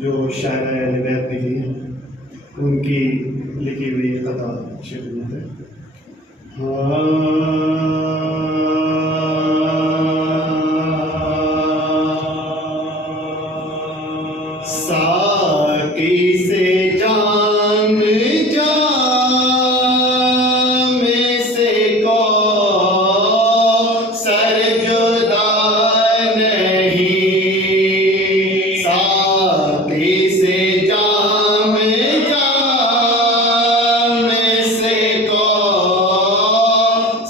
جو شاعرہ اہل بیت بھی ہیں ان کی لکھی ہوئی قطع خدمت ہے. ساقی سے جام جام سے کو سر جدا نہیں. ساقی سے جام جام سے کو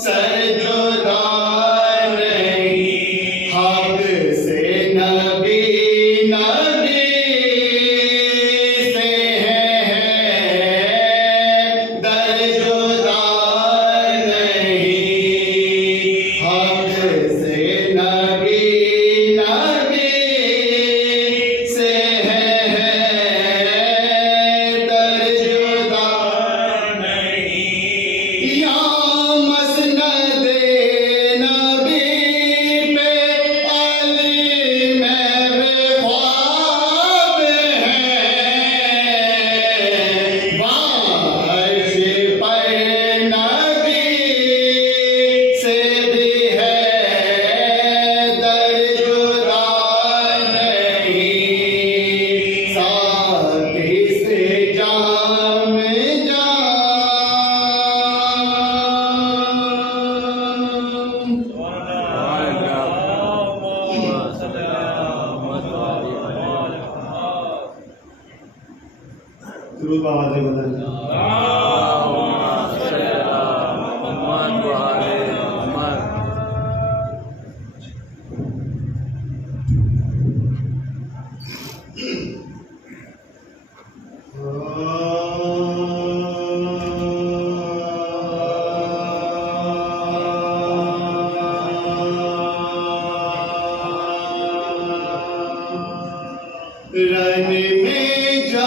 سر جدا نہیں. حق سے نبی رن میں جا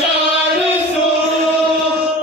400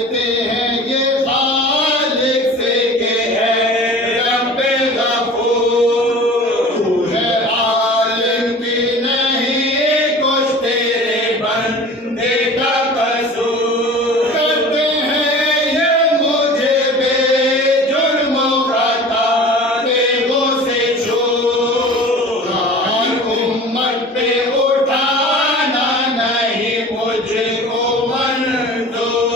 کہتے ہیں یہ خالق سے کہ ہے رب غفور، تو ہے عالم کی نہیں کچھ تیرے بندے کا قصور، کرتے ہیں یہ مجھے بے جرم و خطا دیگوں سے چھوڑ، ہر امت پہ اٹھانا نہیں مجھ کو منظور،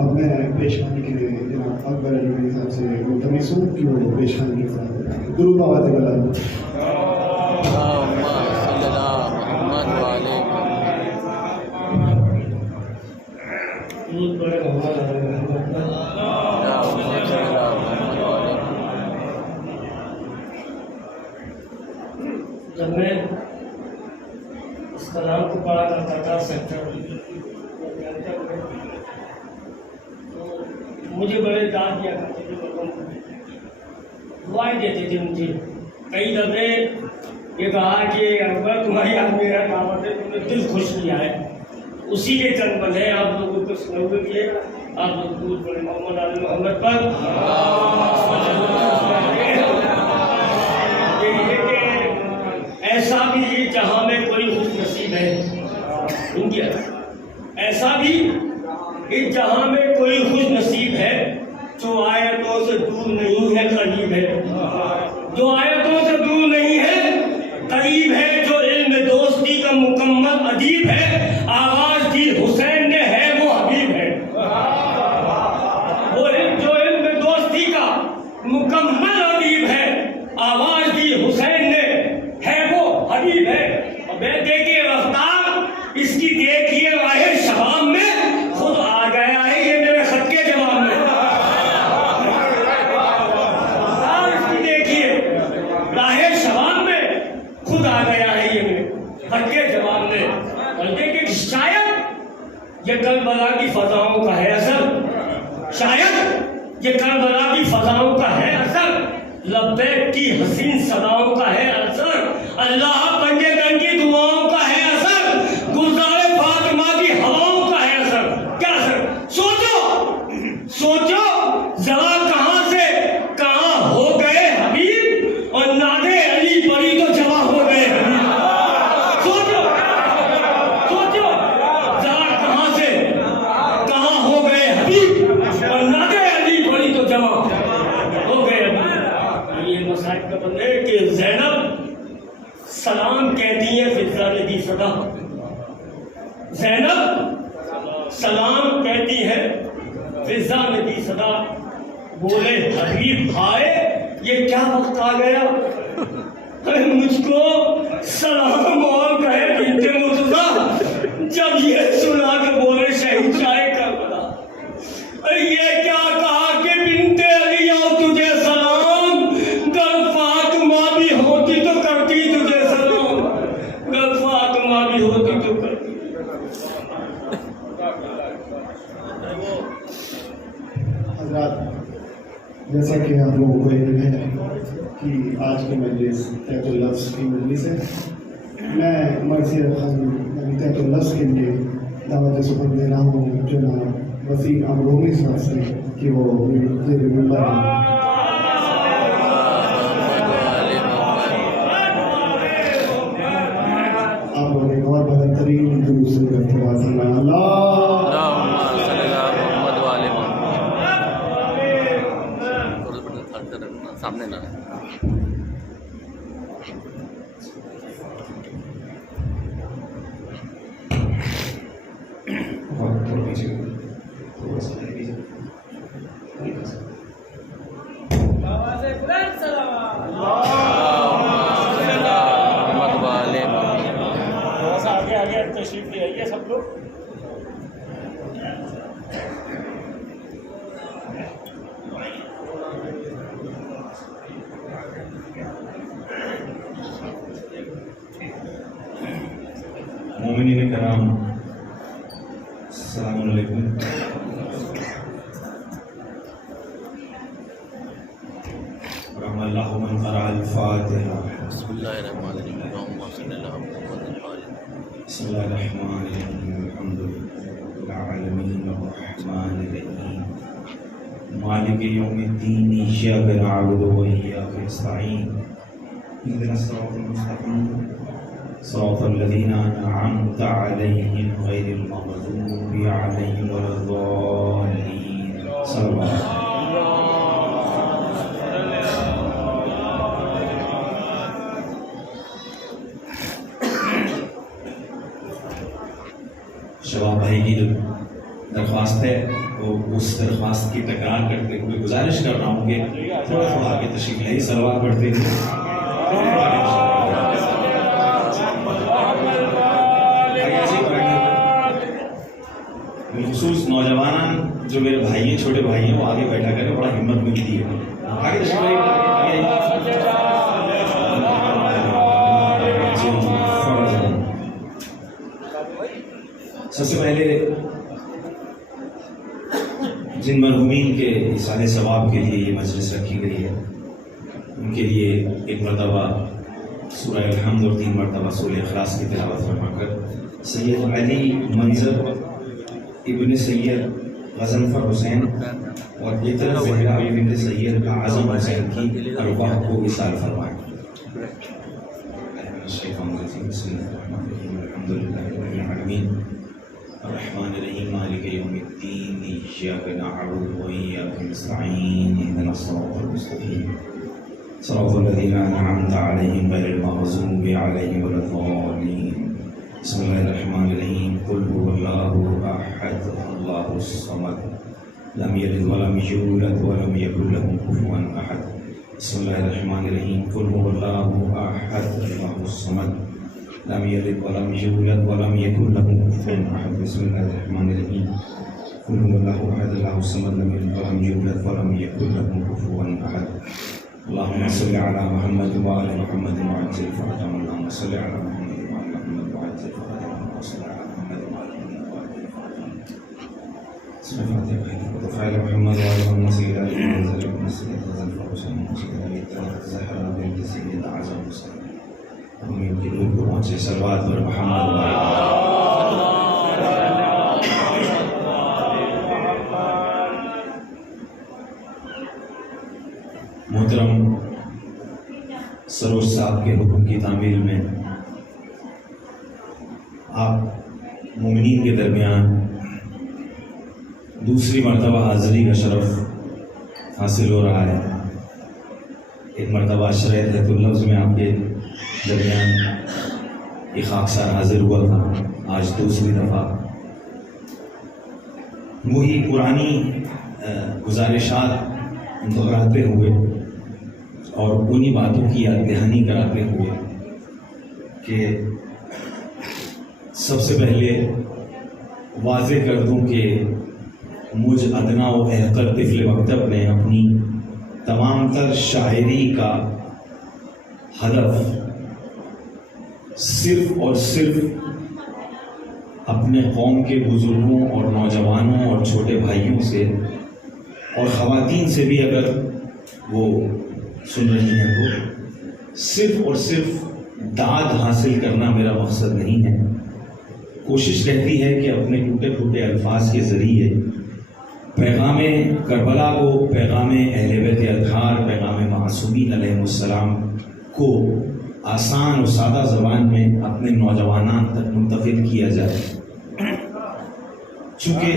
اب میں پیشانی کے لیے جناب اکبر علی میری صاحب سے ملتمس ہوں کہ وہ پیشانی کے ساتھ درود آواز بلند اللهم صل على محمد وعلى درود پڑھے ہمارا اللهم صل على محمد وعلى جب میں اس کلام کو پڑھا کرتا تھا سیکٹر تو مجھے بڑے داد دیا کرتے تھے لوگوں کو دعائیں دیتے تھے مجھے کئی دفعے یہ کہا کہ اکبر تمہاری آج میرا دعوت ہے تم نے دل خوش کیا ہے اسی کے چند بند ہیں آپ لوگوں کو سنوے کیے آپ لوگ دودھ پڑے محمد علی محمد پر ایسا بھی جہاں میں کوئی خوش نصیب ہے ایسا بھی اس جہاں میں کوئی خوش نصیب ہے جو آیتوں سے دور نہیں ہے قریب ہے جو آیتوں سے دور نہیں ہے قریب ہے جو علم دوستی کا مکمل ادیب ہے آواز دی حسین نے ہے وہ حبیب ہے وہ جو علم دوستی کا مکمل ادیب ہے آواز دی حسین نے ہے وہ حبیب ہے میں دیکھیے رفتار اس کی دیکھیے راہ شباب میں خود آ گیا ہے یہ میرے خط کے جواب میں رفتار اس کی دیکھیے راہ شباب میں خود آ گیا ہے یہ میرے خط کے جواب میں اور دیکھیے کہ شاید یہ کربلا کی فضاؤں کا ہے اثر شاید یہ کربلا کی فضاؤں کا ہے اثر لبیک کی حسین صداؤں کا ہے اثر اللہ پنجے گن کی دعاؤں کا ہے اثر گلزار فاطمہ کی ہواؤں کا ہے اثر کیا اثر سوچو ذرا کہاں سے کہاں ہو گئے حبیب اور نادے علی بڑی تو جمع ہو گئے حبیب سوچو ذرا کہاں سے کہاں ہو گئے حبیب اور نادے علی بڑی تو جمع ہو گئے حبیب یہ مسائل کا بند ہے کہ زینب سلام کہتی ہیں فضا نے دی صدا زینب سلام کہتی ہے فضا نے دی صدا بولے حبیب ہائے یہ کیا وقت آ گیا مجھ کو سلام اور کہے بنت مرتضیٰ جب یہ سنا کے بولے شہید شاہ کربلا یہ کیا کہا کہ بنت علی آؤ تجھے سلام گر فاطمہ بھی ہوتی تو کرتی تجھے سلام گر فاطمہ بھی ہوتی تو کرتی حضرات جیسا کہ آپ لوگوں کو علم ہے کہ آج کی مجلس تحت اللفظ کی مجلس ہے میں مرضی تحت اللفظ کے لیے دعوت سخن دے رہا ہوں جناب وسیم امرومی صاحب سے کہ وہ زیر ممبر ہیں آپ لوگ ایک اور بہترین درود سے کرتے ہیں اللهم صل على محمد وعلى محمد سامنے نہ تشریف لے آئیے سب لوگ مومنین کرام السلام علیکم رحم اللہ من قرأ الفاتحہ بسم اللہ الرحمن الرحیم اللهم صل على محمد وعلى بسم اللہ الرحمن الرحیم الحمد للہ العالمین الرحمن الرحیم مالک یوم الدین ایاک نعبد و ایاک نستعین اهدنا الصراط المستقیم صراط الذين أنعمت عليهم غير المغضوب عليهم ولا الضالين صلى الله عليه وسلم شباب بھائی کی جو درخواست ہے اس درخواست کی تکرار کرتے ہوئے گزارش کر رہا ہوں کہ تھوڑا تھوڑا آگے تشریف لائیے، صلوات پڑھتے ہوئے بالخصوص نوجوان جو میرے بھائی ہیں، چھوٹے بھائی ہیں، وہ آگے بیٹھا کریں، بڑا ہمت ملتی ہے. آگے تشریف لائیے. سب سے پہلے جن مرحومین کے احسان ثواب کے لیے یہ مجلس رکھی گئی ہے، ان کے لیے ایک مرتبہ سورہ الحمد اور 3 مرتبہ سورہ اخلاص کی تلاوت فرما کر سید علی منظر ابن سید غضنفر حسین اور عطر زہرا ابن سید اعظم حسین کی ارواح کو وصال فرمائیں. بسم اللہ الرحمن الرحیم، الحمد للہ رب العالمین، الرحمن الرحیم، مالک یوم الدین، ایاک نعبد و ایاک نستعین، اهدنا الصراط المستقیم، صراط الذین انعمت علیہم غیر المغضوب علیہم ولا الضالین. بسم اللہ الرحمن الرحیم، قل هو اللہ احد اللہ الصمد لم یلد ولم یولد ولم یکن له کفوا احد. بسم اللہ الرحمن الرحیم، قل هو اللہ احد اللہ الصمد لم یلد ولم یولد ولم یکن له کفوا احد. بسم اللہ الرحمن الرحیم، قل هو اللہ احد اللہ الصمد لم یلد ولم یولد ولم یکن له کفوا احد. اللهم صل على محمد وعلى محمد وعجل فرجهم. اللهم صل على محمد وعلى محمد وعجل فرجهم. وصل على محمد وعلى محمد وعجل فرجهم. بسم الله وتفعل محمد وعلى محمد سيدنا المنزل ابن سيد غضنفر حسين سيدنا زهرا بنت سيد اعظم حسين. ہم ان کی روح کو پہنچے صلوات پر محمد وعلى. محترم سروج صاحب کے حکم کی تعمیل میں آپ مومنین کے درمیان دوسری مرتبہ حاضری کا شرف حاصل ہو رہا ہے. ایک مرتبہ شرح تحت اللفظ میں آپ کے درمیان ایک خاکسار حاضر ہوا تھا. آج دوسری دفعہ وہی پرانی گزارشات دہراتے ہوئے اور انہی باتوں کی یاد دہانی کراتے ہوئے کہ سب سے پہلے واضح کر دوں کہ مجھ ادنا و احقر طفل مکتب نے اپنی تمام تر شاعری کا ہدف صرف اور صرف اپنے قوم کے بزرگوں اور نوجوانوں اور چھوٹے بھائیوں سے اور خواتین سے بھی اگر وہ سن رہی ہیں تو صرف اور صرف داد حاصل کرنا میرا مقصد نہیں ہے. کوشش رہتی ہے کہ اپنے ٹوٹے پھوٹے الفاظ کے ذریعے پیغام کربلا کو، پیغام اہل بیت اطہار، پیغام معصومین علیہ السلام کو آسان اور سادہ زبان میں اپنے نوجوانان تک منتقل کیا جائے. چونکہ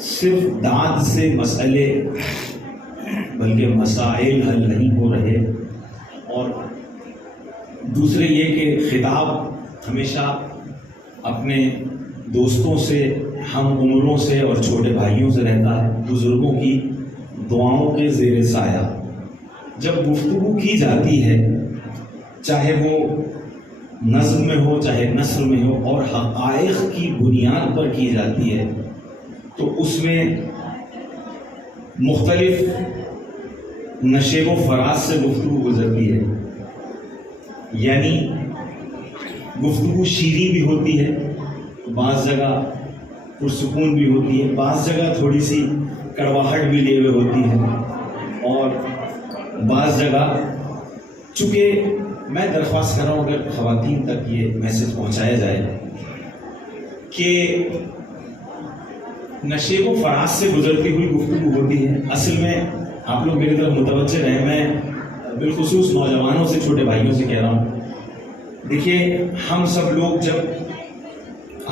صرف داد سے مسئلے بلکہ مسائل حل نہیں ہو رہے، اور دوسرے یہ کہ خطاب ہمیشہ اپنے دوستوں سے، ہم عمروں سے اور چھوٹے بھائیوں سے رہتا ہے، بزرگوں کی دعاؤں کے زیر سایہ. جب گفتگو کی جاتی ہے، چاہے وہ نظم میں ہو چاہے نثر میں ہو، اور حقائق کی بنیاد پر کی جاتی ہے، تو اس میں مختلف نشیب و فراز سے گفتگو گزرتی ہے. یعنی گفتگو شیریں بھی ہوتی ہے، بعض جگہ پرسکون بھی ہوتی ہے، بعض جگہ تھوڑی سی کڑواہٹ بھی لیے ہوئے ہوتی ہے، اور بعض جگہ چونکہ میں درخواست کر رہا ہوں اگر خواتین تک یہ میسج پہنچایا جائے کہ نشیب و فراز سے گزرتی ہوئی گفتگو ہوتی ہے. اصل میں آپ لوگ میری طرف متوجہ رہیں، میں بالخصوص نوجوانوں سے، چھوٹے بھائیوں سے کہہ رہا ہوں، دیکھیے ہم سب لوگ، جب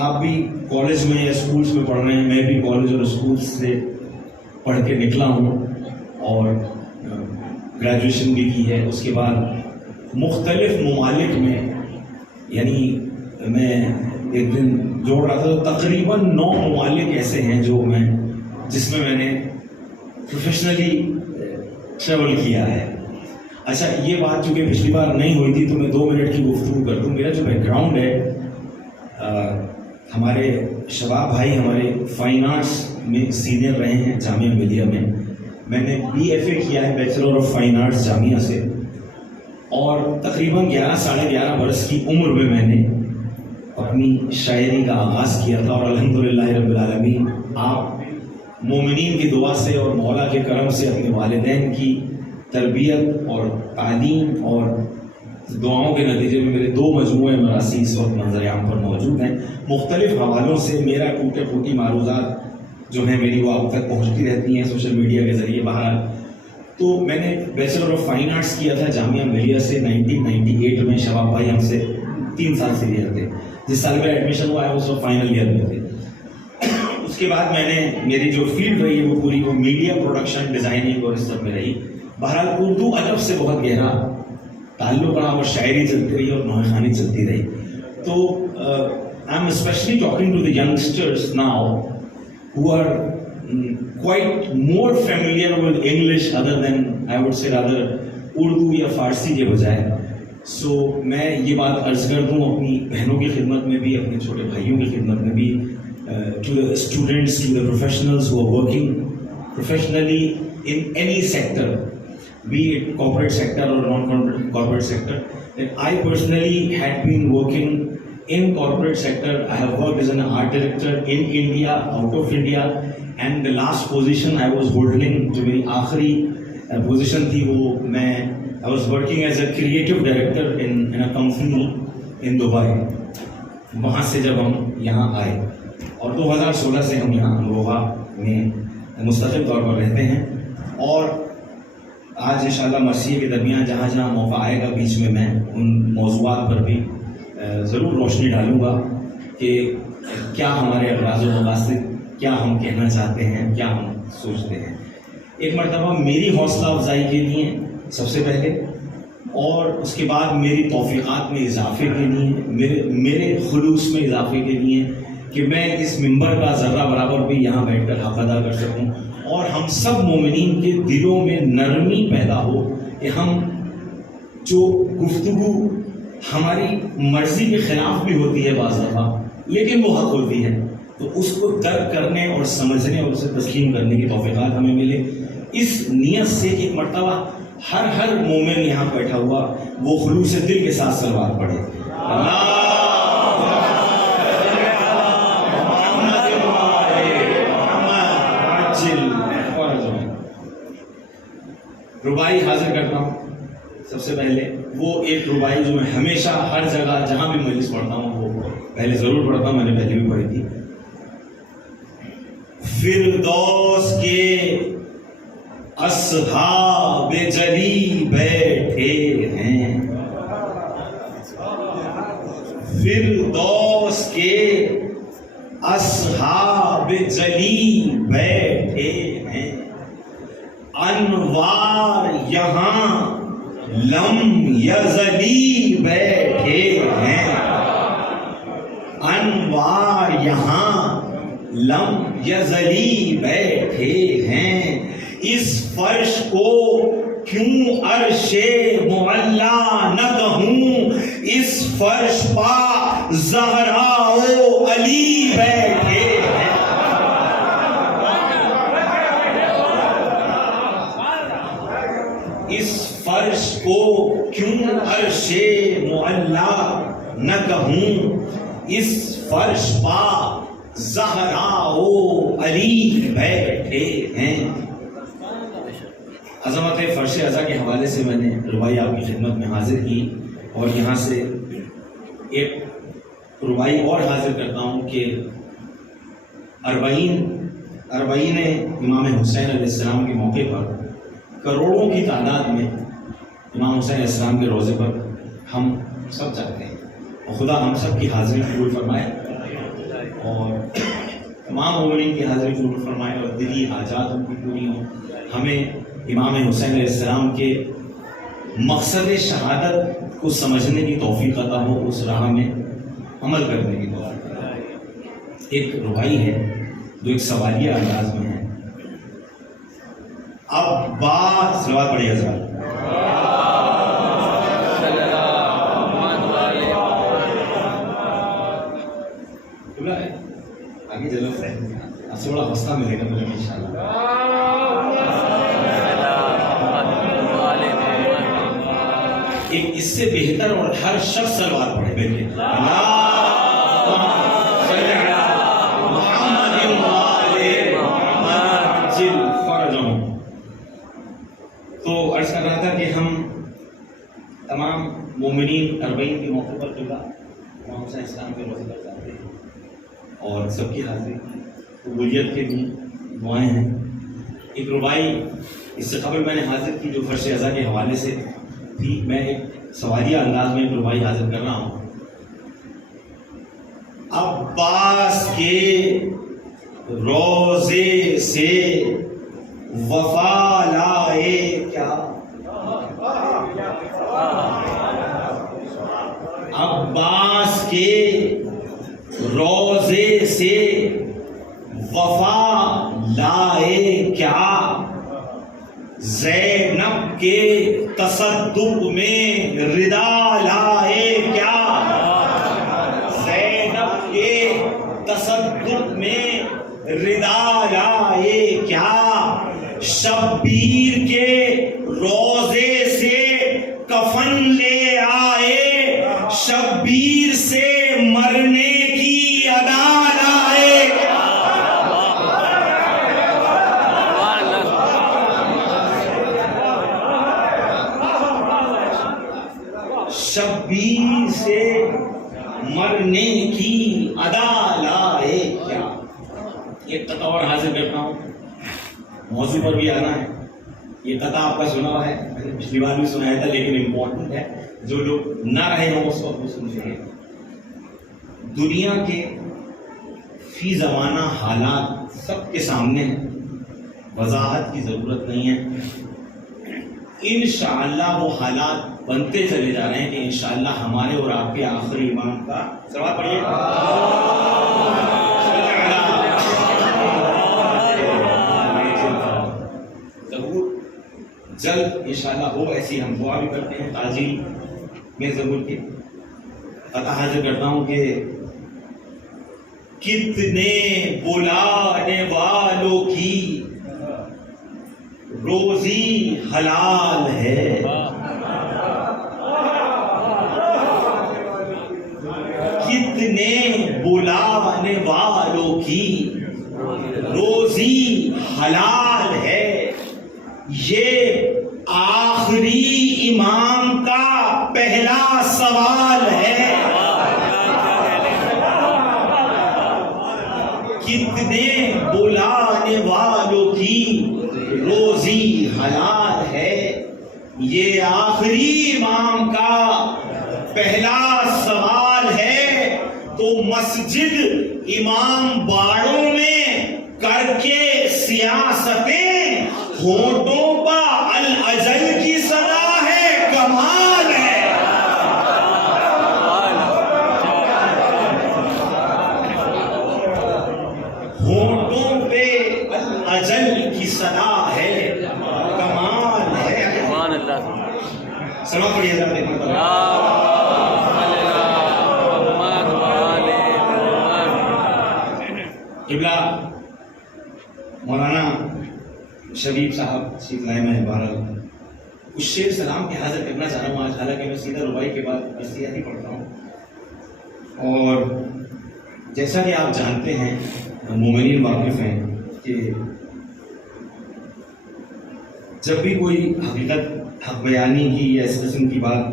آپ بھی کالج میں یا اسکولس میں پڑھ رہے ہیں، میں بھی کالج اور اسکولس سے پڑھ کے نکلا ہوں اور گریجویشن بھی کی ہے. اس کے بعد مختلف ممالک میں، یعنی میں ایک دن جوڑ رہا تھا تو تقریباً 9 ممالک ایسے ہیں جو میں جس میں نے پروفیشنلی ٹریول کیا ہے. اچھا یہ بات چونکہ پچھلی بار نہیں ہوئی تھی تو میں 2 منٹ کی گفتگو کر دوں. میرا جو بیک گراؤنڈ ہے، ہمارے شباب بھائی ہمارے فائن آرٹس میں سینئر رہے ہیں جامعہ ملیہ میں. میں نے BFA کیا ہے، بیچلر آف فائن آرٹس جامعہ سے، اور تقریباً 11-11.5 برس کی عمر میں نے اپنی شاعری کا آغاز کیا تھا. اور الحمدللہ رب العالمین آپ مومنین کی دعا سے اور مولا کے کرم سے اپنے والدین کی تربیت اور تعلیم اور دعاؤں کے نتیجے میں میرے 2 مجموعے مراثی اس وقت منظر عام پر موجود ہیں. مختلف حوالوں سے میرا ٹوٹے پھوٹی معروضات جو ہیں میری وہ آپ تک پہنچتی رہتی ہیں سوشل میڈیا کے ذریعے. بہرحال تو میں نے بیچلر آف فائن آرٹس کیا تھا جامعہ ملیہ سے 1998 میں. شباب بھائی ہم سے 3 سال سینئر تھے. جس سال میرا ایڈمیشن ہوا ہے اس وقت فائنل ایئر میں تھے. اس کے بعد میں نے میری جو فیلڈ رہی ہے وہ پوری وہ میڈیا پروڈکشن ڈیزائننگ اور اس سب میں رہی. بہرحال اردو ادب سے بہت گہرا تعلق رہا اور شاعری چلتی رہی اور نوح خوانی چلتی رہی. تو I am specially talking to the youngsters now who are quite more familiar with English other than I would say rather Urdu یا فارسی کے بجائے. سو میں یہ بات عرض کر دوں اپنی بہنوں کی خدمت میں بھی، اپنے چھوٹے بھائیوں کی خدمت میں بھی، to the students, to the professionals who are working professionally in any sector, be it corporate sector or non-corporate sector. That I personally had been working in corporate sector. I have worked as an art director in India, out of India, and the last position I was holding جو میری آخری position تھی وہ میں I was working as a creative director in a company in Dubai. وہاں سے جب ہم یہاں آئے اور 2016 سے ہم یہاں امروہہ میں مستقل طور پر رہتے ہیں. اور آج انشاءاللہ مرثیے کے درمیان جہاں جہاں موقع آئے گا بیچ میں ان موضوعات پر بھی ضرور روشنی ڈالوں گا کہ کیا ہمارے اغراض و مقاصد، کیا ہم کہنا چاہتے ہیں، کیا ہم سوچتے ہیں. ایک مرتبہ میری حوصلہ افزائی کے لیے سب سے پہلے، اور اس کے بعد میری توفیقات میں اضافے کے لیے، میرے خلوص میں اضافے کے لیے کہ میں اس منبر کا ذرہ برابر بھی یہاں بیٹھ کر حق ادا کر سکوں اور ہم سب مومنین کے دلوں میں نرمی پیدا ہو کہ ہم جو گفتگو ہماری مرضی کے خلاف بھی ہوتی ہے بعض دفعہ لیکن وہ حق ہوتی ہے، تو اس کو درک کرنے اور سمجھنے اور اسے تسلیم کرنے کی توفیقات ہمیں ملے. اس نیت سے ایک مرتبہ ہر مومن یہاں بیٹھا ہوا وہ خلوص دل کے ساتھ صلوات پڑھے. ربائی حاضر کرتا ہوں. سب سے پہلے وہ ایک ربائی جو میں ہمیشہ ہر جگہ جہاں بھی مجلس پڑھتا ہوں وہ پہلے ضرور پڑھتا ہوں، میں نے پہلے بھی پڑھی تھی. فردوس کے اصحاب جلی بیٹھے ہیں، فردوس کے اصحاب جلی بیٹھے ہیں، انوار یہاں لم یزلی بیٹھے ہیں، انوار یہاں لم یزلی بیٹھے ہیں. اس فرش کو کیوں عرش معلا نہ کہوں، اس فرش پا زہرا و علی بیٹھے ہیں. اس فرش کو کیوں عرش معلا نہ کہوں، اس فرش پا زہرا و علی بیٹھے ہیں. عظمت فرش ازا کے حوالے سے میں نے ربائی آپ کی خدمت میں حاضر کی، اور یہاں سے ایک ربائی اور حاضر کرتا ہوں کہ اربعین امام حسین علیہ السلام کے موقع پر کروڑوں کی تعداد میں امام حسین علیہ السلام کے روضے پر ہم سب جاتے ہیں، اور خدا ہم سب کی حاضری قبول فرمائے اور تمام مومنین کی حاضری قبول فرمائے اور دلی حاجات ان کی پوری ہوں. ہمیں امام حسین علیہ السلام کے مقصد شہادت کو سمجھنے کی توفیق عطا ہو، اس راہ میں عمل کرنے کی توفیق. ایک ربائی ہے جو ایک سوالیہ انداز میں ہے. عباس سلوات پڑھیے حضرات. آگے جلوس ہے آپ سے بڑا حوصلہ ملے گا مجھے انشاءاللہ. ایک اس سے بہتر اور ہر شخص سلوات پڑھے بیٹھے تو عرض کر رہا تھا کہ ہم تمام مومنین اربعین کے موقع پر امام حسین اسلام کے روزے پر جاتے ہیں اور سب کی حاضری قبولیت کے لیے دعائیں ہیں. ایک ربائی اس سے قبل میں نے حاضر کی جو فرش ازا کے حوالے سے تھی. میں ایک سوالیہ انداز میں ایک ربائی حاضر کر رہا ہوں. عباس کے روزے سے وفا لائے کیا، عباس کے روزے سے وفا لائے کیا، زینب کے تصدق میں ردا لائے کیا، زینب کے تصدق میں ردا لائے کیا، شبیر کے روزے سے کفن لے آئے، شبیر سے مرنے کی ادا لائے کیا. شبیر سے مرنے کی ادا لائے کیا. ایک قطع اور حاضر کرتا ہوں، موضوع پر بھی آنا ہے. یہ قطع آپ کا سنا ہوا ہے، میں نے پچھلی بار بھی سنایا تھا لیکن امپورٹنٹ ہے، جو لوگ نہ رہے ہوں اس کو اپنے سنتے ہیں. دنیا کے فی زمانہ حالات سب کے سامنے ہیں، وضاحت کی ضرورت نہیں ہے. انشاءاللہ وہ حالات بنتے چلے جا رہے ہیں کہ انشاءاللہ ہمارے اور آپ کے آخری امام کا سوال پڑھیے ضرور جلد انشاءاللہ ہو. ایسی ہم دعا بھی کرتے ہیں تعجیل میں ضرور کی. قطع حاضر کرتا ہوں کہ کتنے بلانے والوں کی روزی حلال ہے، کتنے بلانے والوں کی روزی حلال ہے. یہ آخری امام کا پہلا سوال ہے. کتنے بلانے والوں کی روزی حلال ہے، یہ آخری امام کا پہلا سوال ہے. تو مسجد امام باڑوں میں کر کے سیاستیں، ہونٹوں پہ الاجل کی صدا ہے، کمال ہے. ہونٹوں پہ الاجل کی صدا ہے، کمال ہے. سلام پڑھیے قبلہ مولانا شریف صاحب شیخ لائے میں بہرحال اس شیر سلام کے حاضر کرنا چاہ رہا ہوں آج، حالانکہ میں سیدھا ربائی کے بعد بسیات ہی پڑھتا ہوں. اور جیسا کہ آپ جانتے ہیں، مومنین واقف ہیں کہ جب بھی کوئی حقیقت حق بیانی کی یا اس قسم کی بات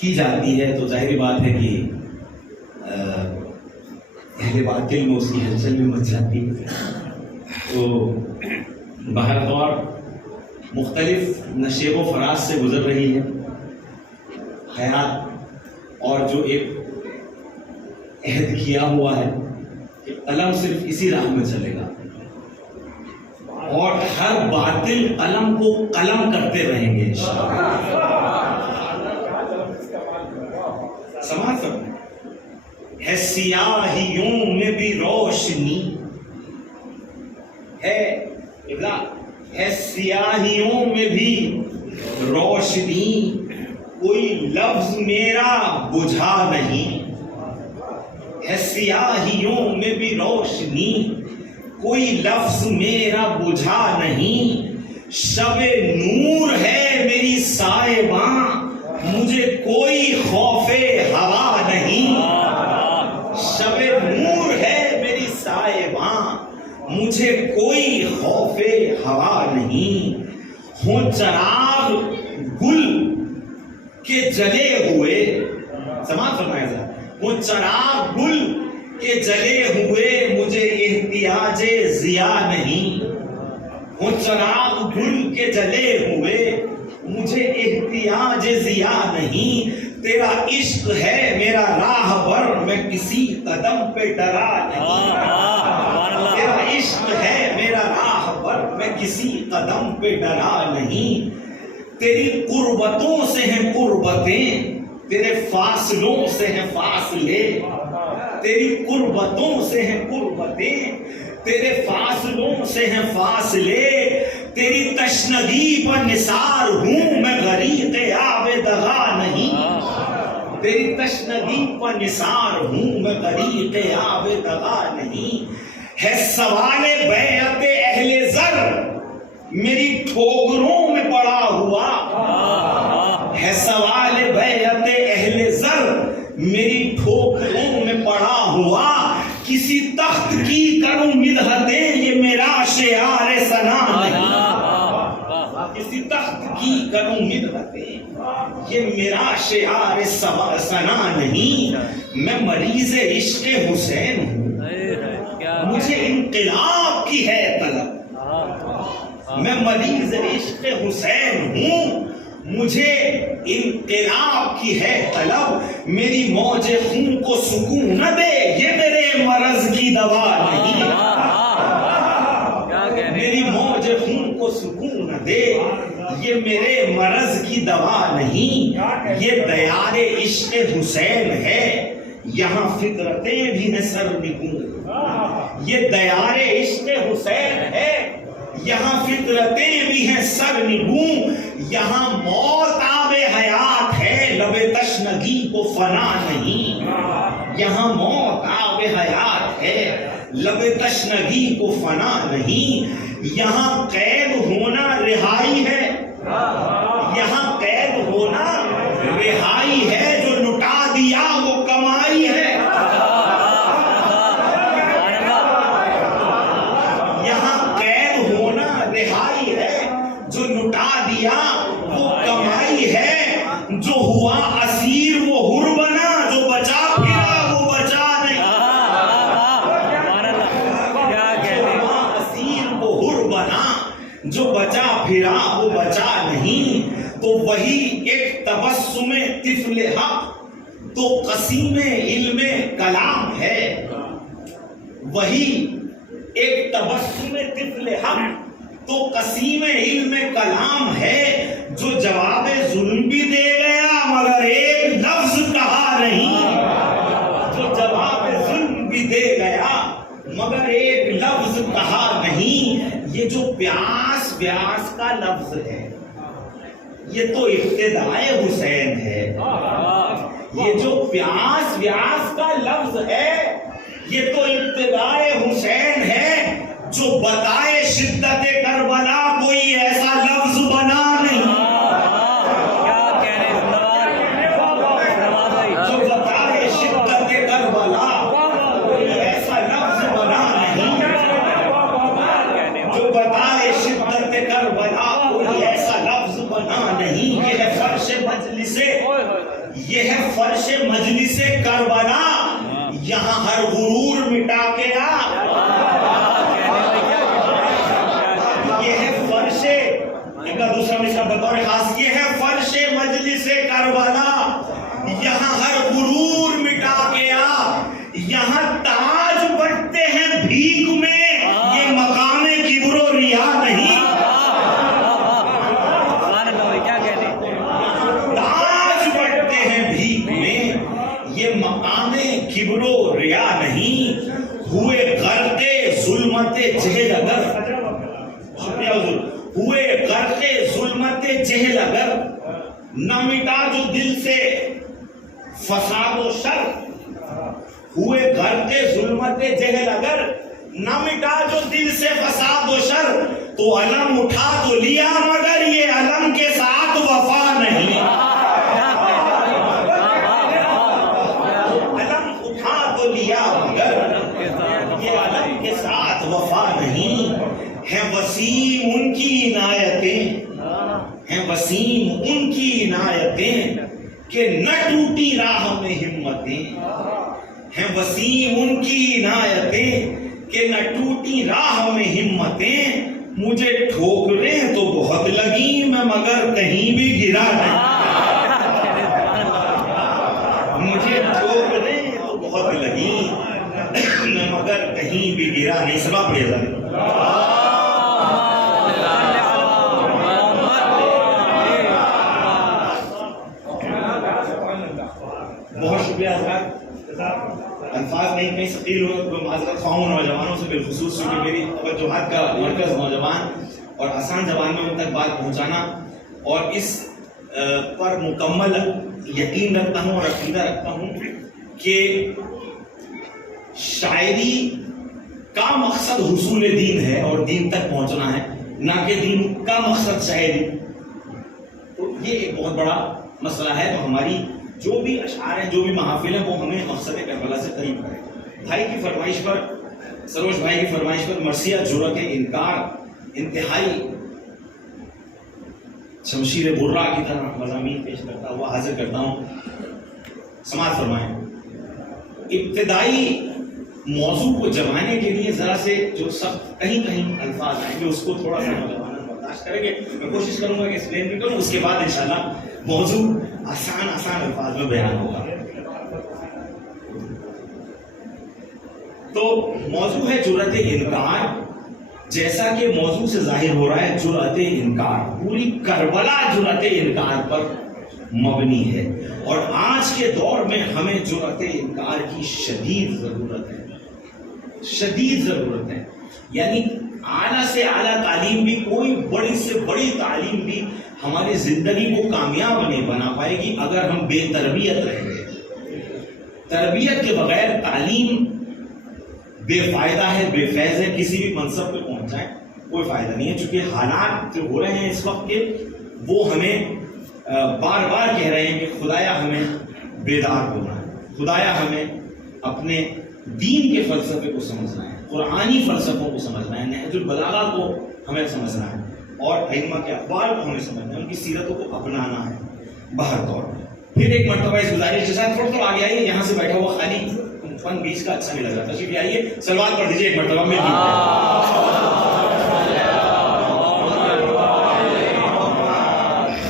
کی جاتی ہے تو ظاہری بات ہے کہ اہل باطل میں اس کی ہلچل میں مچ جاتی ہے. تو بہرطور مختلف نشیب و فراز سے گزر رہی ہے حیات، اور جو ایک عہد کیا ہوا ہے کہ قلم صرف اسی راہ میں چلے گا اور ہر باطل قلم کو قلم کرتے رہیں گے انشاءاللہ. سماعت کریں، ہے سیاہیوں میں بھی روشنی ہے، ہے سیاہیوں میں بھی روشنی، کوئی لفظ میرا بجھا نہیں، ہے سیاہیوں میں بھی روشنی، کوئی لفظ میرا بجھا نہیں، شب نور ہے میری صاحباں، مجھے کوئی خوف ہوا نہیں، شب نور ہے میری صاحباں، مجھے کوئی خوف ہوا نہیں، ہوں چراغ گل کے جلے ہوئے، سماعت فرمائے ذرا، ہوں چراغ گل کے جلے ہوئے، مجھے احتیاج ضیا نہیں، ہوں چراغ گل کے جلے ہوئے، مجھے احتیاج ضیا نہیں، تیرا عشق ہے میرا راہ بر، میں کسی قدم پہ ڈرا نہیں، تیرا عشق ہے میرا راہ بر، میں کسی قدم پہ ڈرا نہیں، تیری قربتوں سے ہیں قربتیں، تیرے فاصلوں سے ہیں فاصلے، تیری قربتوں سے ہیں قربتیں، تیرے فاصلوں سے ہیں فاصلے، تیری تشنگی پر نثار ہوں میں غریق آب دغا نہیں، تیری تشنگی پر نثار ہوں میں غریق آب دغا نہیں، ہے سوال بیعت اہل زر میری ٹھوکروں میں پڑا ہوا، ہے سوال بیعت اہل زر میری ٹھوکروں میں پڑا ہوا، کسی تخت کی کروں مدحتیں یہ میرا شعار ثنا نہیں، کسی تخت کی کروں مدحتیں یہ میرا شعار ثنا نہیں، میں مریض عشق حسین ہوں، مجھے انقلاب کی ہے طلب، میں مریض عشق حسین ہوں، مجھے انقلاب کی ہے طلب، میری موج خون کو سکون نہ دے یہ میرے مرض کی دوا نہیں، میری موج خون کو سکون نہ دے یہ میرے مرض کی دوا نہیں، یہ دیار عشق حسین ہے یہاں فطرتیں بھی ہیں سرنگوں، یہ دیار عشق حسین ہے یہاں فطرتیں بھی ہیں سرنگوں، یہاں موت آب حیات ہے لب تشنگی کو فنا نہیں، یہاں موت آب حیات ہے لب تشنگی کو فنا نہیں، یہاں قید ہونا رہائی ہے، یہاں قید ہونا رہائی ہے، جو لٹا دیا وہ کمائی ہے، یہاں قید ہونا رہائی ہے، جو لٹا دیا وہ کمائی ہے، جو ہوا اسیر وہ حر بنا، جو بچا پھرا وہ بچا نہیں، جو ہوا اسیر وہ حر بنا، جو بچا پھرا وہ بچا نہیں، تو وہی ایک تبسم طفل حق تو قسیم علم کلام ہے، وہی ایک تبسم طفل حق تو قسیم علم کلام ہے، جو جواب ظلم بھی دے گیا مگر ایک لفظ کہا نہیں، جو جواب ظلم بھی دے گیا مگر ایک لفظ کہا نہیں، یہ جو پیاس پیاس کا لفظ ہے یہ تو ابتدائے حسین ہے، یہ جو پیاس پیاس کا لفظ ہے یہ تو ابتدائے حسین ہے، جو بتائے شدت کربلا کوئی ایسا لفظ بنا نہیں، جو بتائے شدت کربلا کوئی ایسا لفظ بنا نہیں، جو بتائے شدت کربلا کوئی ایسا لفظ بنا نہیں، یہ ہے فرش مجلس، یہ ہے فرش مجلس کربلا، یہاں ہر غرور مٹا کے آ، دوسرا مصرع بطور خاص، یہ ہے فرش مجلس کربلا، یہاں ہر غرور مٹا کے آ، یہاں تاج بٹتے ہیں بھیک میں، یہ مقام کبر و ریا نہیں، تاج بٹتے ہیں بھیک میں یہ مقام کبر و ریا نہیں، ہوئے غرق ظلمت جہل اگر، شکریہ حضور، ہوئے ہوئے غرق ظلمت جہل اگر نہ مٹا جو دل سے فساد و شر، ہوئے غرق ظلمت جہل اگر نہ مٹا جو دل سے فساد و شر، تو علم اٹھا تو لیا مگر یہ علم کے ساتھ وفا نہیں۔ علم اٹھا تو لیا مگر یہ علم کے ساتھ وفا نہیں۔ ہیں وسیم ان کی عنایتیں، ہیں وسیم ان کی عنایتیں کہ نہ ٹوٹی راہ میں ہمتیں، ہیں وسیم ان کی عنایتیں کہ نہ ٹوٹی راہ میں ہمتیں۔ مجھے ٹھوکریں تو بہت لگی میں مگر کہیں بھی گرا نہیں، مجھے ٹھوکریں تو بہت لگی میں مگر کہیں بھی گرا نہیں۔ سبا پڑھے جائے۔ بہت شکریہ حضرات۔ الفاظ نہیں کہیں ثقیل ہو تو معذرت خواہ ہوں نوجوانوں سے بالخصوص، کیونکہ میری توجہات کا مرکز نوجوان اور آسان زبان میں ان تک بات پہنچانا، اور اس پر مکمل یقین رکھتا ہوں اور عقیدہ رکھتا ہوں کہ شاعری کا مقصد حصول دین ہے اور دین تک پہنچنا ہے، نہ کہ دین کا مقصد شاعری۔ تو یہ ایک بہت بڑا مسئلہ ہے۔ تو ہماری جو بھی اشعار ہیں، جو بھی محافل ہیں، وہ ہمیں مقصد کربلا سے قریب کرے۔ بھائی کی فرمائش پر، سروش بھائی کی فرمائش پر مرثیہ جرأت انکار انتہائی شمشیر برہ کی طرح مضامین پیش کرتا ہوا حاضر کرتا ہوں۔ سماعت فرمائیں۔ ابتدائی موضوع کو جمانے کے لیے ذرا سے جو سخت کہیں کہیں الفاظ آئیں گے، اس کو تھوڑا سا نوجوان برداشت کریں گے۔ میں کوشش کروں گا کہ ایکسپلین بھی کروں، اس کے بعد انشاءاللہ موضوع آسان الفاظ میں بیان ہوگا۔ تو موضوع ہے جرأت انکار۔ جیسا کہ موضوع سے ظاہر ہو رہا ہے، جرأت انکار، پوری کربلا جرأت انکار پر مبنی ہے، اور آج کے دور میں ہمیں جرأت انکار کی شدید ضرورت ہے، شدید ضرورت ہے۔ یعنی اعلیٰ سے اعلیٰ تعلیم بھی، کوئی بڑی سے بڑی تعلیم بھی ہماری زندگی کو کامیاب نہیں بنا پائے گی اگر ہم بے تربیت رہیں گے۔ تربیت کے بغیر تعلیم بے فائدہ ہے، بے فیض ہے، کسی بھی منصب پہ پہنچ جائیں کوئی فائدہ نہیں ہے، چونکہ حالات جو ہو رہے ہیں اس وقت کے، وہ ہمیں بار بار کہہ رہے ہیں کہ خدایا ہمیں بیدار ہونا ہے، خدایا ہمیں اپنے دین کے فلسفے کو سمجھنا ہے، قرآنی فلسفوں کو سمجھنا ہے، نہج البلاغہ کو ہمیں سمجھنا ہے، اور ائمہ کے اقوال کو ہمیں سمجھنا ہے، ان کی سیرتوں کو اپنانا ہے باہر طور پر۔ پھر ایک مرتبہ اس گزارش کے ساتھ تھوڑا آگے آئیے، یہاں سے بیٹھا ہوا خالی فن بیچ کا اچھا نہیں لگ رہا، تشریف آئیے، سلوات پڑھ دیجیے ایک مرتبہ میں۔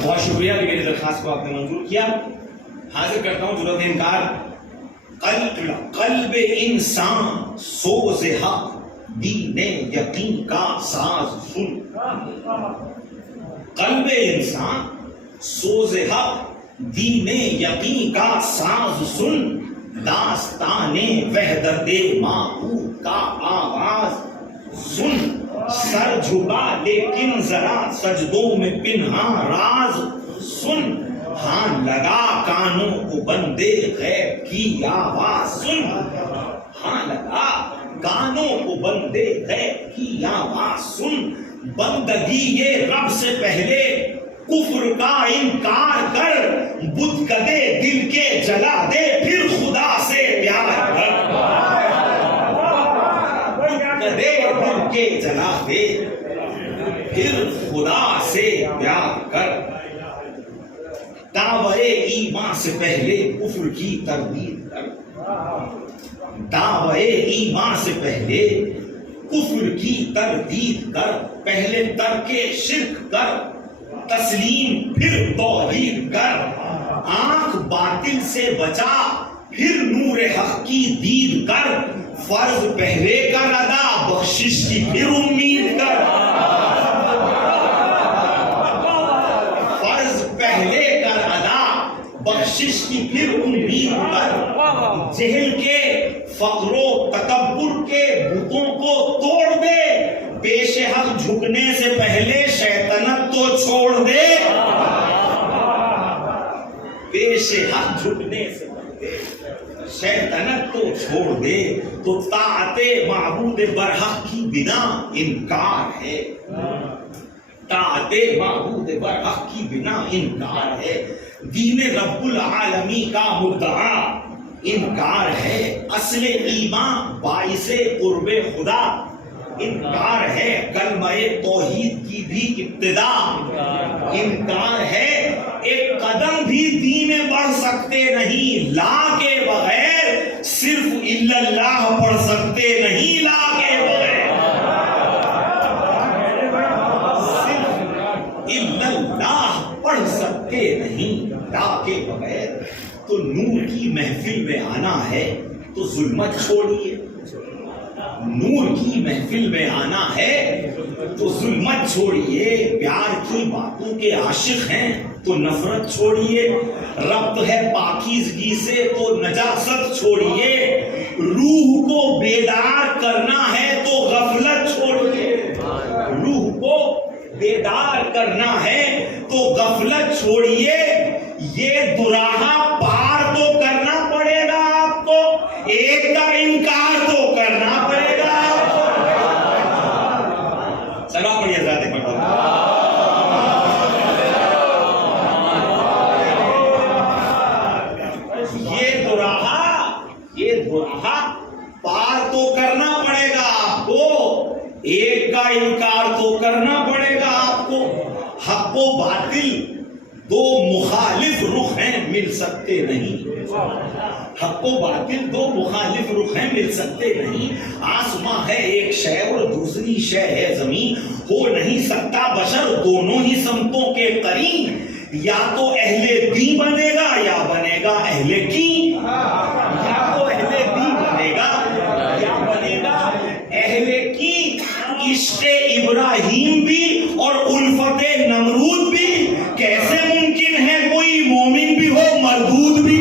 بہت شکریہ کہ میری درخواست کو آپ نے منظور کیا۔ حاضر کرتا ہوں جرأت انکار۔ قلب انسان سوز حق، دین یقین کا ساز سن۔ قلب انسان سوز حق، دین یقین کا ساز سن، داستان وحدت معبود کا آواز سن، سر جھکا لیکن ذرا سجدوں میں پنہاں راز سن، ہاں لگا کانوں کو بندے غیب کی آواز سن، ہاں لگا کانوں کو بندے غیب کی آواز سن، بندگی یہ رب سے پہلے کفر کا انکار کر، بت کدے دل کے جلا دے پھر خدا سے پیار کر، بت کدے دل کے جلا دے پھر خدا سے پیار کر، دعوے ایمان سے پہلے کفر کی تردید کر، دعوے ایمان سے پہلے کفر کی تردید کر، پہلے ترک شرک کر، تسلیم پھر توحید کر، آنکھ باطل سے بچا پھر نور حق کی دید کر، فرض پہلے کر ادا بخشش کی پھر امید کر، فرض پہلے کر ادا بخشش کی پھر امید کر، جہل کے فقر و تکبر کے بتوں کو توڑ دے، پیش حق جھکنے سے پہلے شیطنت چھوڑ دے پیش حق جھکنے سے بندے شیطنت تو چھوڑ دے تو طاعت معبود برحق کی بنا انکار ہے طاعت معبود برحق کی بنا انکار ہے دین رب العالمی کا مدعا انکار ہے اصل ایمان باعث قرب خدا انکار ہے کلمہ توحید کی بھی ابتدا انکار ہے ایک قدم بھی دین میں بڑھ سکتے نہیں لا کے بغیر صرف الا اللہ پڑھ سکتے نہیں لا کے بغیر صرف الا اللہ پڑھ سکتے نہیں لا کے بغیر تو نور کی محفل میں آنا ہے تو ظلمت چھوڑیے نور کی محفل میں آنا ہے تو ظلمت چھوڑیے پیار کی باتوں کے عاشق ہیں تو نفرت چھوڑیے ربط ہے پاکیزگی سے تو نجاست چھوڑیے روح کو بیدار کرنا ہے تو غفلت چھوڑیے روح کو بیدار کرنا ہے تو غفلت چھوڑیے یہ دراہا پار تو کرنا پڑے گا آپ کو ایک کا انکار تو کرنا پڑے گا آپ کو سلام پڑھیے ذات پڑھو یہ دراہا پار تو کرنا پڑے گا آپ کو ایک کا انکار تو کرنا پڑے گا آپ کو حق و باطل دو مخالف رخ ہیں مل سکتے نہیں حق و باطل دو مخالف رخ ہیں مل سکتے نہیں آسماں ہے ایک شے اور دوسری شے ہے زمین ہو نہیں سکتا بشر دونوں ہی سمتوں کے قرین یا تو اہل دی بنے گا یا بنے گا اہل کی یا تو اہل دی بنے گا یا بنے گا اہل کی عشق ابراہیم بھی اور الفت نمرود بھی کیسے ممکن ہے کوئی مومن بھی ہو مردود بھی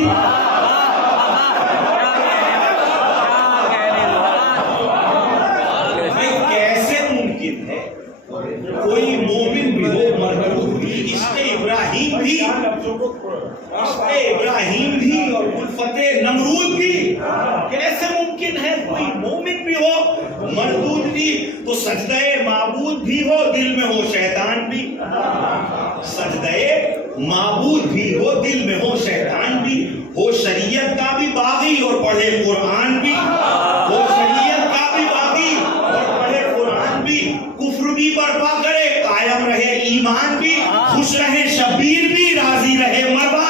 کیسے ممکن ہے کوئی مومن بھی ہو مردود بھی عشق ابراہیم بھی اور الفت نمرود بھی کیسے ممکن ہے کوئی مومن بھی ہو مردود بھی تو سجدہ معبود بھی ہو دل میں ہو شیطان بھی سجدہ معبود بھی ہو دل میں ہو شیطان بھی ہو شریعت کا بھی باغی اور پڑھے قرآن بھی ہو شریعت کا بھی باغی اور پڑھے قرآن بھی کفر بھی برپا کرے قائم رہے ایمان بھی خوش رہے شبیر بھی راضی رہے مروان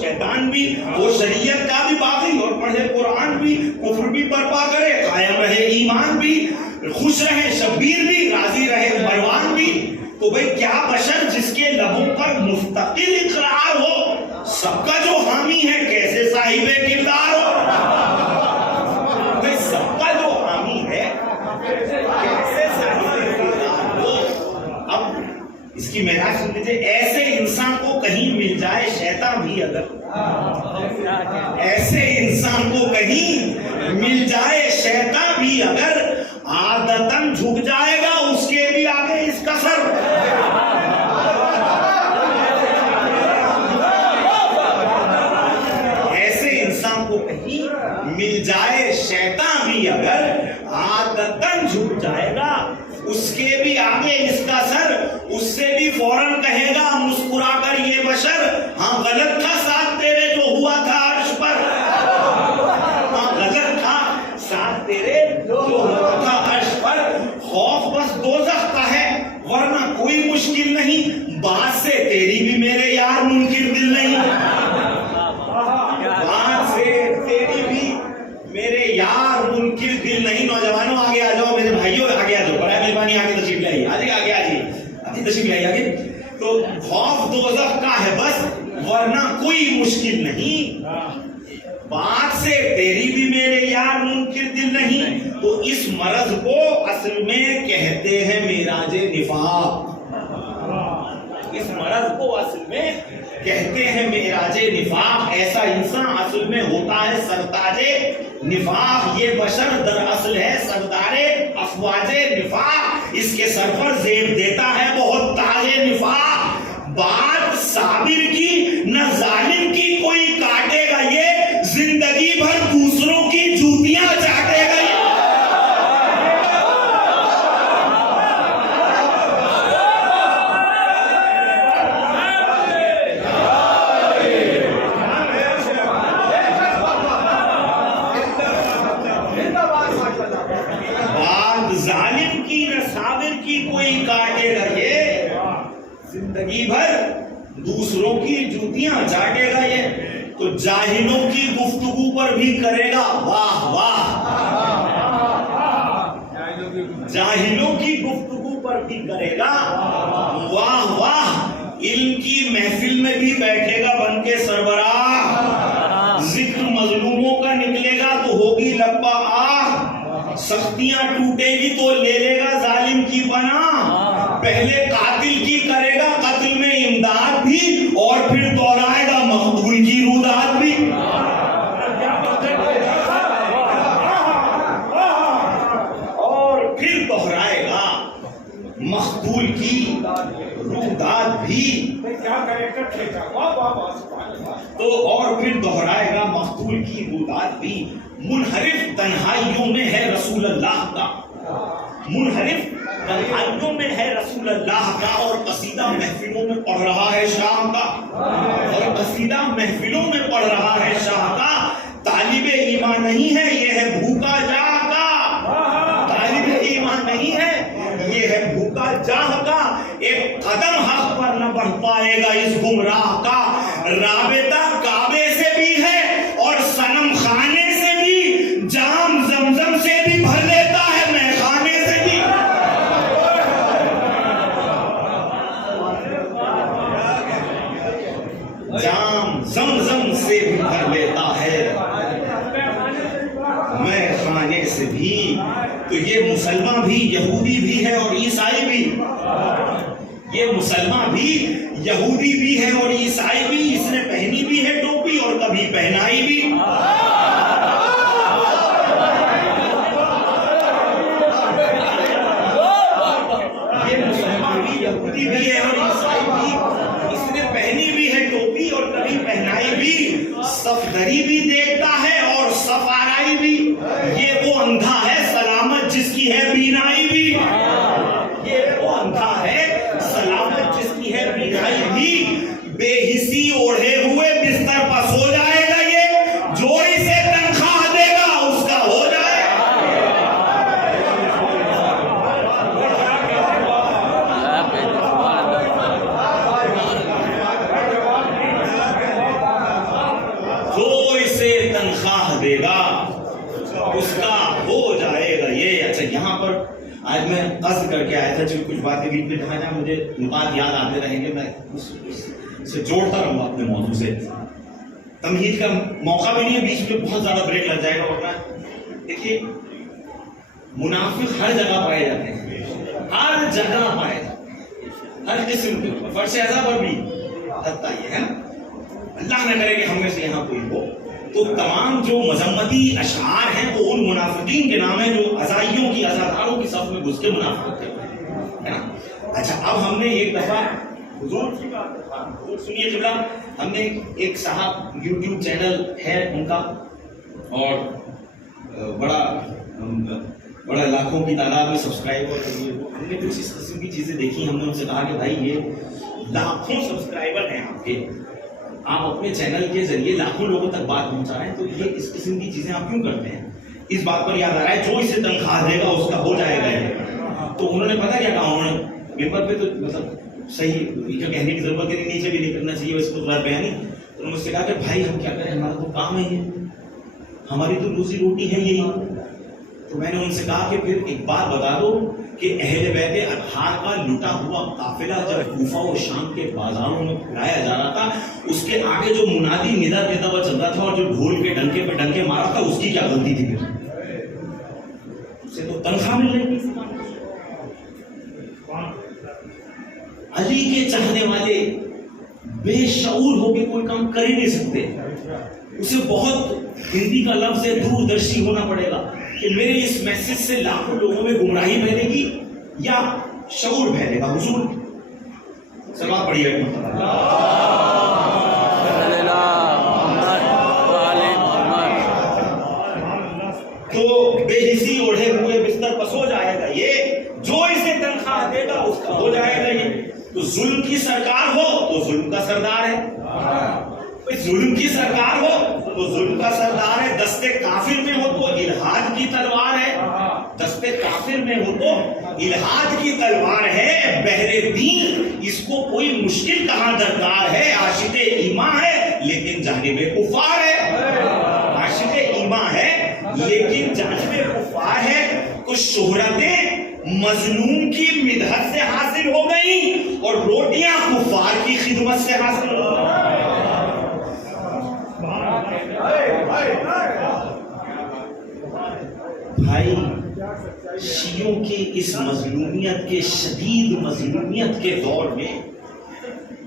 شیطان بھی وہ شریعت کا بھی باقی اور پڑھے قرآن بھی کفر بھی برپا کرے قائم رہے ایمان بھی خوش رہے شبیر بھی راضی رہے مروان بھی تو بھئی کیا بشر جس کے لبوں پر مستقل اقرار ہو سب کا جو حامی ہے کیسے صاحب کردار ہو بھئی سب کا جو حامی ہے کیسے صاحب کردار ہو اب اس کی معراج سن لیجیے ایسے انسان کو کہیں مل جائے شیطان بھی اگر ایسے انسان کو کہیں مل جائے شیطان بھی اگر عادتاً جھک جائے گا اس کے بھی آگے اس کا سر ایسے انسان کو کہیں مل جائے شیطان بھی اگر عادتاً جھک جائے گا اس کے بھی آگے اس کا سر اس سے بھی فوراً کہے گا مسکرا کر یہ بشر ہاں غلط تھا ساتھ تیرے جو ہوا تھا عرش پر ہاں غلط تھا ساتھ تیرے جو ہوا تھا عرش پر خوف بس دوزخ کا ہے ورنہ کوئی مشکل نہیں بات سے تیری بھی میرے یار منکر دل نہیں بات سے تیری بھی میرے یار منکر دل نہیں نوجوانوں آگے آ جاؤ میرے بھائیوں آگے آ جاؤ برائے مہربانی آگے تشریف لائیے آگے تشریف لائیے آگے تو خوف دوزخ کا ہے بس ورنہ کوئی مشکل نہیں. بات سے تیری بھی میرے یار منکر دل نہیں. تو اس مرض کو اصل میں کہتے ہیں معراج نفاق. اس مرض کو اصل میں کہتے ہیں معراج نفاق. ایسا انسان اصل میں ہوتا ہے سرتاج نفاق. یہ بشر در اصل ہے سردار افواج نفاق. اس کے سر پر زیب دیتا ہے بہت تاج نفاق. بات صابر کی نہ ظالم کی کوئی کاٹے گا یہ, زندگی بھر دوسروں کی جوتیاں چاٹے گا یہ. بات ظالم کی نہ صابر کی کوئی کاٹے گا یہ, زندگی بھر دوسروں کی جوتیاں چاٹے گا یہ. تو جاہلوں کی گفتگو پر بھی کرے گا واہ واہ. جاہلوں کی گفتگو پر بھی کرے گا واہ واہ. علم کی محفل میں بھی بیٹھے گا بن کے سربراہ. ذکر مظلوموں کا نکلے گا تو ہوگی لبا آہ. سختیاں ٹوٹے گی تو لے لے گا ظالم کی پناہ. پہلے قاتل کی کرے گا قتل میں امداد بھی, اور پھر دہرائے گا مقتول کی رودات بھی. اور پھر دہرائے گا مقتول کی رودات بھی. تو اور پھر دہرائے گا مقتول کی رودات بھی. منحرف تنہائیوں میں ہے رسول اللہ کا, منحرف تنہائیوں میں ہے رسول اللہ کا. اور قصیدہ محفلوں میں پڑھ رہا ہے شاہ کا, اور قصیدہ محفلوں میں پڑھ رہا ہے شاہ کا. طالب ایمان نہیں ہے یہ ہے بھوکا جاہ کا. طالب ایمان نہیں ہے یہ ہے بھوکا جاہ کا. ایک قدم حق پر نہ بڑھ پائے گا اس گمراہ کا. رابطہ کعبے سے بھی ہے اور صنم خانے سے بھی, جام زمزم سے بھی بھر لیتا ہے میں خانے سے بھی. جام زمزم سے بھی بھر لیتا ہے میں خانے سے بھی. تو یہ مسلمان بھی یہودی بھی ہے اور عیسائی بھی. یہ مسلمان بھی یہودی بھی ہے اور عیسائی بھی. اس نے پہنی بھی ہے ٹوپی اور کبھی پہنائی بھی. یہ مسلمان بھی یہودی بھی ہے اور عیسائی بھی. اس نے پہنی بھی ہے ٹوپی اور کبھی پہنائی بھی. صفدری بھی دیکھتا ہے اور صف آرائی بھی. یہ وہ اندھا ہے سلامت جس کی ہے بینائی بھی. یہ وہ اندھا ہے سلامت جس کی ہے بینائی بھی. بے حسی اوڑھے ہوئے بستر پر سو جائے گا یہ, جو اسے تنخواہ دے گا اس کا ہو جائے گا. جو اسے تنخواہ دے گا اس کا ہو جائے گا یہ. اچھا یہاں پر آج میں قصد کر کے آیا تھا, جو کچھ باتیں بیچ میں کہا جائے مجھے نکات یاد آتے رہیں گے, میں اس سے جوڑتا رہوں گا اپنے موضوع سے. تمہید کا موقع بھی نہیں ہے, بیچ میں بہت زیادہ بریک لگ جائے گا. اور دیکھیے منافق ہر جگہ پائے جاتے ہیں, ہر جگہ پائے جاتے ہیں, ہر قسم کے. فرش اعضا پر بھی حتیٰ یہ ہے, اللہ نہ کرے کہ ہم میں سے یہاں کوئی ہو. تو تمام جو مذمتی اشعار ہیں وہ ان منافقین کے نام ہیں جو عزائیوں کی عزاداروں کی صف میں گھس کے منافق تھے. اچھا اب ہم نے ایک دفعہ حضور سنیے قبلہ, ہم نے ایک صاحب یوٹیوب چینل ہے ان کا, اور بڑا لاکھوں کی تعداد میں سبسکرائبر. ہم نے کچھ اس قسم کی چیزیں دیکھی. ہم نے ان سے کہا کہ بھائی یہ لاکھوں سبسکرائبر ہیں آپ کے, آپ اپنے چینل کے ذریعے لاکھوں لوگوں تک بات پہنچا رہے ہیں, تو یہ اس قسم کی چیزیں آپ کیوں کرتے ہیں؟ اس بات پر یاد آ رہا ہے جو اسے تنخواہ دے گا اس کا ہو جائے گا. تو انہوں نے پتا کیا کہا, انہوں نے ممبر پہ تو مطلب صحیح جو کہنے کی ضرورت ہے, نیچے بھی نہیں کرنا چاہیے اس کو تھوڑا بیانی. تو انہوں نے مجھ سے کہا کہ بھائی ہم کیا کریں, ہمارا تو کام ہے یہ, ہماری تو روزی روٹی ہے یہی. تو میں نے ان سے کہا کہ پھر ایک بات بتا دو کہ اہل بیت اطہار کا لٹا ہوا قافلہ جب کوفہ و شام کے بازاروں میں پھرایا جا رہا تھا، اس کے آگے جو منادی ندا دیتا ہوا چل رہا تھا اور جو ڈھول کے ڈنکے پہ ڈنکے مارا تھا، اس کی کیا غلطی تھی؟ پھر اسے تو تنخواہ مل رہی تھی۔ علی کے چاہنے والے بے شعور ہو کے کوئی کام کر ہی نہیں سکتے، اسے بہت ہندی کا لفظ ہے دوردرشی ہونا پڑے گا کہ میرے اس میسج سے لاکھوں لوگوں میں گمراہی پھیلے گی یا شعور پھیلے گا۔ حضور سلام پڑھیے تو بے حسی اوڑھے ہوئے بستر پر سو جائے گا یہ، جو اسے تنخواہ دے گا اس کا ہو جائے گا یہ۔ تو ظلم کی سرکار ہو تو ظلم کا سردار ہے، ظلم کی سرکار ہو تو ظلم کا سردار ہے۔ دستے کافر میں ہو تو الہاد کی تلوار ہے، دستے کافر میں ہو تو الہاد کی تلوار ہے۔ بہر دین اس کو کوئی مشکل کہاں درکار ہے، عاشق ایمان ہے لیکن جانب کفار ہے، عاشق ایمان ہے لیکن جانب کفار ہے۔ کچھ شہرتیں مظلوم کی مدحت سے حاصل ہو گئی اور روٹیاں کفار کی خدمت سے حاصل ہو گئی۔ بھائی شیعوں کی اس مظلومیت کے شدید مظلومیت کے دور میں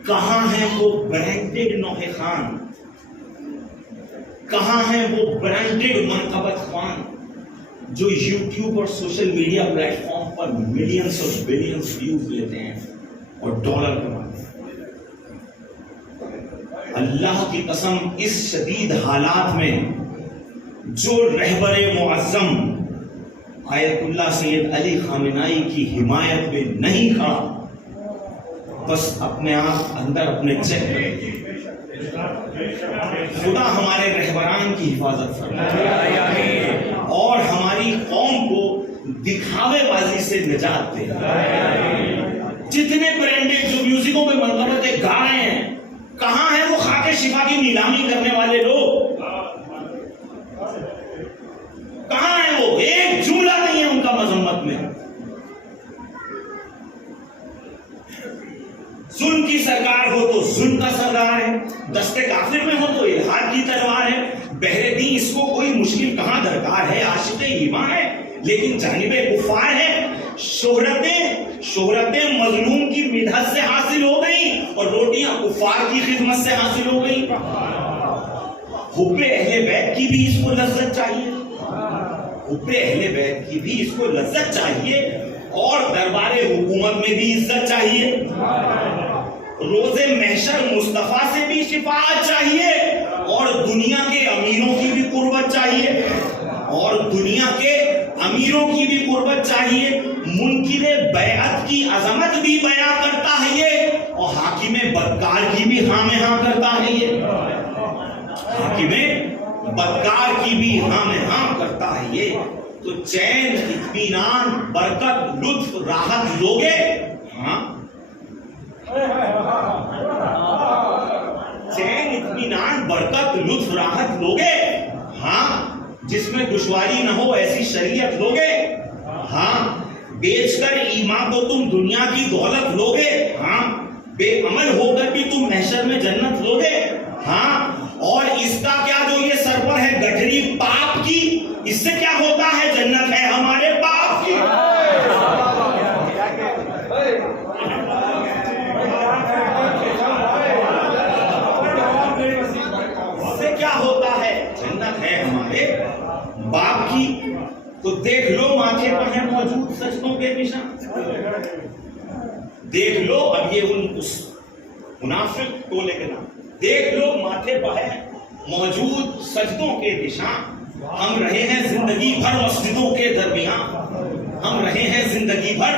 کہاں ہیں وہ برانڈڈ نوح خان، کہاں ہیں وہ برانڈڈ منقبت خوان جو یوٹیوب اور سوشل میڈیا پلیٹ فارم پر ملینز اور بلینز ویوز لیتے ہیں اور ڈالر کماتے ہیں۔ اللہ کی قسم اس شدید حالات میں جو رہبر معظم آیت اللہ سید علی خامنائی کی حمایت میں نہیں کھڑا، بس اپنے آپ اندر اپنے چیک کریں۔ خدا ہمارے رہبران کی حفاظت فرمائے اور ہماری قوم کو دکھاوے بازی سے نجات دے۔ جتنے برانڈڈ جو میوزکوں پہ منقبتیں گا رہے ہیں، کہاں ہیں وہ خاک شفا کی نیلامی کرنے والے لوگ؟ کہاں ہیں وہ؟ ایک جملہ نہیں ہے ان کا مذمت میں۔ ظلم کی سرکار ہو تو ظلم کا سردار ہے، دستے کافر میں ہو تو الہاد کی تلوار ہے۔ بہر دین اس کو کوئی مشکل کہاں درکار ہے، عاشق ایمان ہے لیکن جانب کفار ہے۔ شہرتیں مظلوم کی مدحت سے حاصل ہو گئی اور روٹیاں کفار کی خدمت سے حاصل ہو گئی۔ حب اہل بیت کی بھی اس کو لذت چاہیے، حب اہل بیت کی بھی اس کو لذت چاہیے اور دربار حکومت میں بھی عزت چاہیے، روز محشر مصطفیٰ سے بھی شفاعت چاہیے اور دنیا کے امیروں کی بھی قربت چاہیے، اور دنیا کے امیروں کی بھی قربت چاہیے۔ منکر بیعت کی عظمت بھی بیان کرتا ہے یہ، اور حاکم بدکار کی بھی ہاں میں ہاں کرتا ہے یہ، حاکم بدکار کی بھی ہاں میں ہاں کرتا ہے یہ۔ تو چین اطمینان برکت لطف راحت لوگے؟ ہاں، چین اطمینان برکت لطف راحت لوگے؟ ہاں، جس میں دشواری نہ ہو ایسی شریعت لوگے؟ ہاں، بیچ کر ایمان کو تم دنیا کی دولت لوگے؟ ہاں، بے عمل ہو کر بھی تم محشر میں جنت لوگے؟ ہاں، اور اس کا کیا جو یہ سر پر ہے گٹھری پاپ کی، اس سے کیا ہوتا ہے؟ جنت ہے ہمارے باپ کی۔ اس سے کیا ہوتا ہے؟ جنت ہے ہمارے باپ کی۔ تو دیکھ لو ماتھے پر ہیں موجود سجدوں کے نشان، دیکھ لو اب یہ اس منافق ٹولے کے نام، دیکھ لو ماتھے پر ہے موجود سجدوں کے نشان۔ ہم رہے ہیں زندگی بھر مسجدوں کے درمیان، ہم رہے ہیں زندگی بھر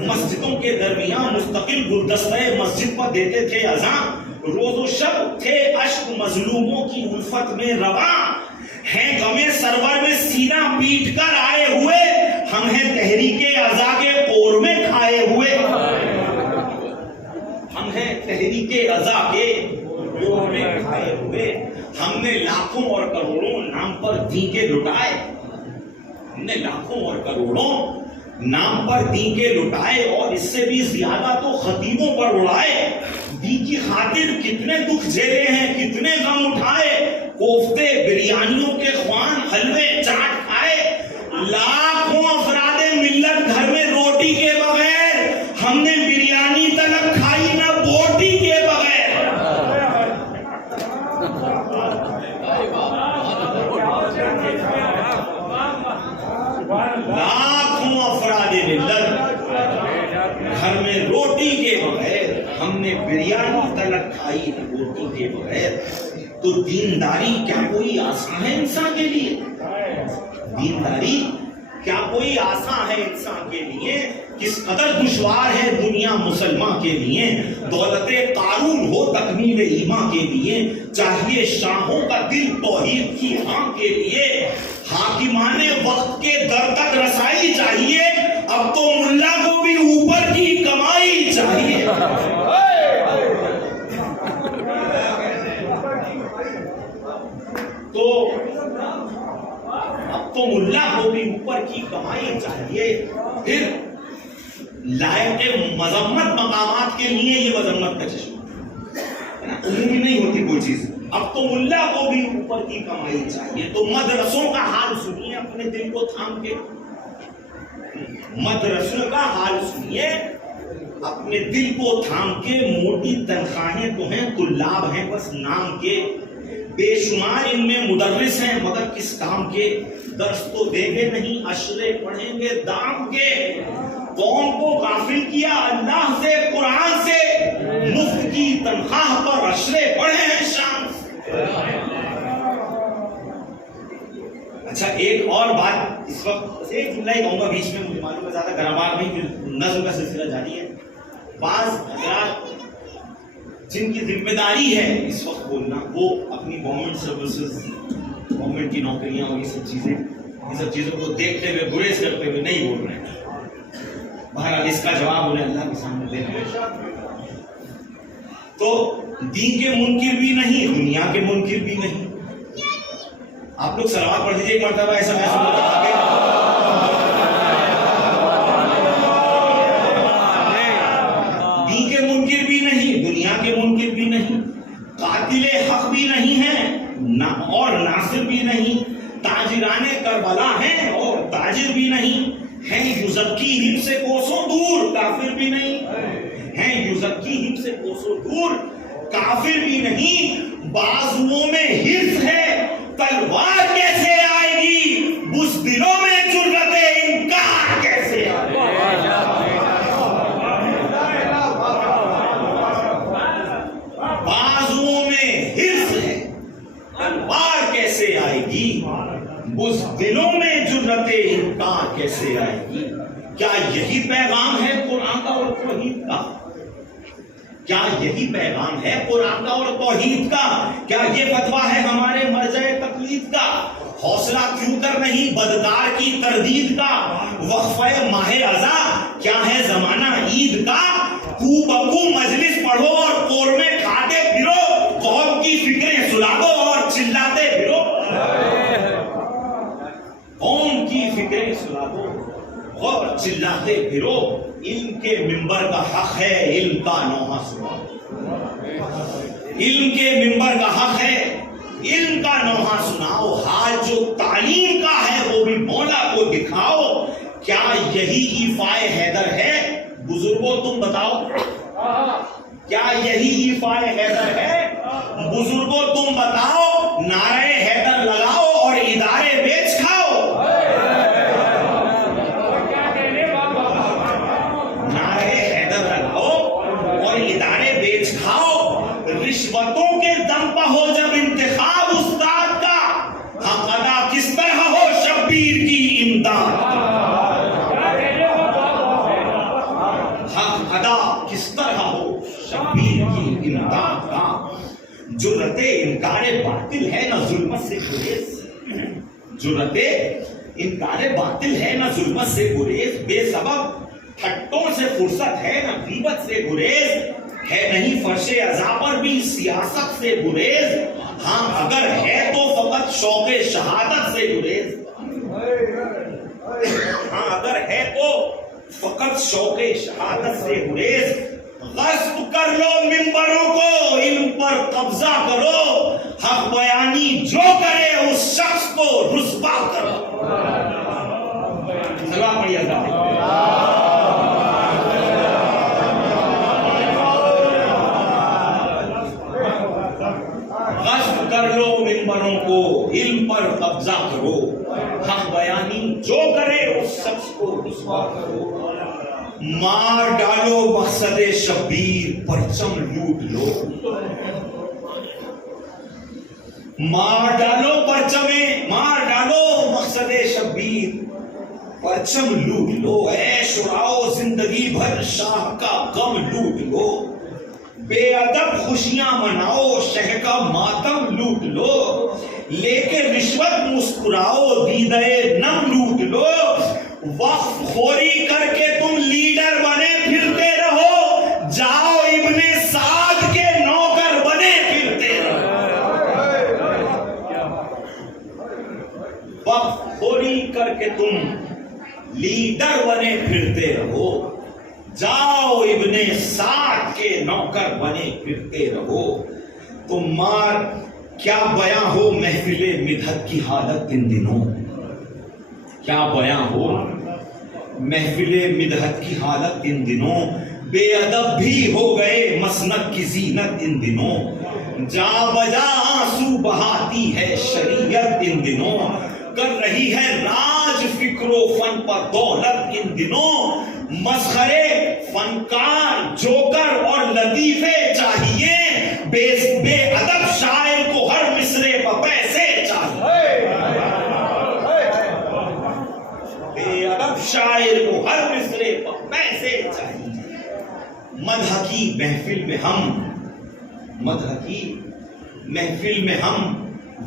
مسجدوں کے درمیان، مستقل گلدستہ مسجد پر دیتے تھے اذان، روز و شب تھے اشک مظلوموں کی الفت میں رواں، ہیں غمِ سرور میں سینہ پیٹ کر آئے ہوئے، ہم ہیں تحریک عزا کے پور میں کھائے ہوئے، ہم ہیں تحریک عزا کے پور میں کھائے ہوئے۔ ہم نے لاکھوں اور کروڑوں نام پر دیگے لٹائے، ہم نے لاکھوں اور کروڑوں نام پر دین کے لٹائے اور اس سے بھی زیادہ تو خطیبوں پر اڑائے. دین کی خاطر کتنے دکھ جھیلے ہیں, کتنے غم اٹھائے, کوفتے بریانیوں کے خوان حلوے چاٹ کھائے. لاکھوں افراد ملت گھر میں روٹی کے بغیر, ہم نے بریانی تلک کھائی نہ بوٹی کے بغیر. لاکھوں افراد ملت گھر میں روٹی کے بغیر, ہم نے بریانی تلک کھائی نہ بوٹی کے بغیر. تو دینداری کیا کوئی آسان ہے انسان کے لیے؟ دینداری کیا کوئی آسان ہے انسان کے لیے؟ کس قدر دشوار ہے دنیا مسلمان کے لیے. دولت قارون ہو تکمیل ایمان کے لیے, چاہیے شاہوں کا دل توحید کی ہاں کے لیے. حاکمان وقت کے در تک رسائی چاہیے, اب تو ملا کو بھی اوپر کی کمائی چاہیے. تو اب تو ملا کو بھی اوپر کی کمائی چاہیے. پھر لائق مذمت مقامات کے لیے یہ مذمت کا چشمہ عمومی نہیں ہوتی کوئی چیز. اب تو ملا کو بھی اوپر کی کمائی چاہیے. تو مدرسوں کا حال سنیے اپنے دل کو تھام کے, مدرسوں کا حال سنیے اپنے دل کو تھام کے. موٹی تنخواہیں تو ہیں, طلاب ہیں بس نام کے, بے شمار ان میں مدرس ہیں مگر کس کام کے. درس تو دیں گے نہیں, اشرے پڑھیں گے دام کے. قوم کو غافل کیا اللہ سے قرآن سے, مفت کی تنخواہ پر اشرے پڑھے ہیں شام سے. اچھا ایک اور بات اس وقت ایک جملہ ہی کہوں گا بیچ میں, مجھے معلوم ہے زیادہ گرامار نہیں, نظم کا سلسلہ جاری ہے. بعض حضرات جن کی ذمہ داری ہے اس وقت بولنا, وہ اپنی گورنمنٹ سروسز, گورنمنٹ کی نوکریاں اور یہ سب چیزیں, ان سب چیزوں کو دیکھتے ہوئے گریز کرتے ہوئے نہیں بول رہے ہیں. بہرحال اس کا جواب انہیں اللہ کے سامنے دینا ہے. تو دین کے منکر بھی نہیں, دنیا کے منکر بھی نہیں. آپ لوگ صلوات پڑھ دیجیے ایک مرتبہ, ایسا دین کے منکر بھی نہیں, دنیا کے منکر بھی نہیں, قاتل حق بھی نہیں ہے اور ناصر بھی نہیں, تاجران کربلا ہیں اور تاجر بھی نہیں ہیں, یزکیہم سے کوسوں دور, کافر بھی نہیں ہیں, یزکیہم سے کوسوں دور, کافر بھی نہیں. بازوؤں میں حرص ہے, تلوار کیسے آئے گی, بزدلوں میں جرأت انکار کیسے آئے گی. بازوؤں میں حرص ہے, تلوار کیسے آئے گی, بزدلوں میں جرأت انکار کیسے آئے گی. کیا یہی پیغام ہے قرآن کا اور توحید کا؟ کیا یہی پیغام ہے قرآن کا اور توحید کا؟ کیا یہ فتویٰ ہے ہمارے مرجع تقلید کا؟ حوصلہ کیوں کر نہیں بدکار کی تردید کا؟ وقفہ ماہ رضا کیا ہے زمانہ عید کا؟ کو بکو مجلس پڑھو اور قورمے کھاتے پھرو, قوم کی فکریں سلا دو اور چلاتے پھرو. قوم کی فکریں سلا دو اور چلاتے پھرو. علم کے منبر کا حق ہے, علم کا نوحہ سناؤ. علم کے منبر کا حق ہے, علم کا نوحہ سناؤ. ہاتھ جو تعلیم کا ہے وہ بھی مولا کو دکھاؤ. کیا یہی ایفائے حیدر ہے بزرگوں تم بتاؤ؟ کیا یہی ایفائے حیدر ہے بزرگوں تم بتاؤ؟ نعرہ حیدر لگاؤ اور ادارے بیچ کھاؤ. ادارے بیچ کھاؤ. رشوتوں کے دم پہ ہو جب انتخاب استاد کا, حق ادا کس طرح ہو شبیر کی امداد کا. حق ادا کس طرح ہو شبیر کی امداد کا. جرأت انکار باطل ہے نہ ظلمت سے گریز, جرأت انکار باطل ہے نہ ظلمت سے گریز. بے سبب ٹھٹوں سے فرصت ہے نہ غیبت سے گریز, ہے نہیں فرش عزا پر بھی سیاست سے گریز. ہاں اگر ہے تو فقط شوق شہادت سے گریز. ہے تو فقط شوق شہادت سے گریز، غصب کر لو منبروں کو، علم پر قبضہ کرو، حق بیانی جو کرے اس شخص کو رسوا کرو۔ سلام پڑھیے ذرا۔ غصب کر لو منبروں کو، علم پر قبضہ کرو، حق بیانی جو کرے اس شخص کو رسوا کرو۔ مار ڈالو مقصد شبیر، پرچم لوٹ لو، مار ڈالو مقصد شبیر، پرچم لوٹ لو، عیش اڑاؤ زندگی بھر، شاہ کا غم لوٹ لو، بے ادب خوشیاں مناؤ، شہ کا ماتم لوٹ لو، لے کے رشوت مسکراؤ، دیدے نم لوٹ لو، وقف خوری کر کے تم لیڈر بنے پھرتے رہو، جاؤ ابن سعد کے نوکر بنے پھرتے رہو۔ وقف خوری کر کے تم لیڈر بنے پھرتے رہو، جاؤ ابن سعد کے نوکر بنے پھرتے رہو۔ تم مار کیا بیاں ہو محفل مدحت کی حالت ان دنوں، کیا بیاں ہو محفل مدحت کی حالت ان دنوں، بے ادب بھی ہو گئے مسند کی زینت ان دنوں، جا بجا آنسو بہاتی ہے شریعت ان دنوں، کر رہی ہے راج فکر و فن پر دولت ان دنوں، مسخرے فنکار جوکر اور لطیفے چاہیے، بے ادب شاعر کو ہر مصرے پر پیسے چاہیے، بے ادب شاعر کو ہر مصرے پر پیسے چاہیے۔ مدح کی محفل میں ہم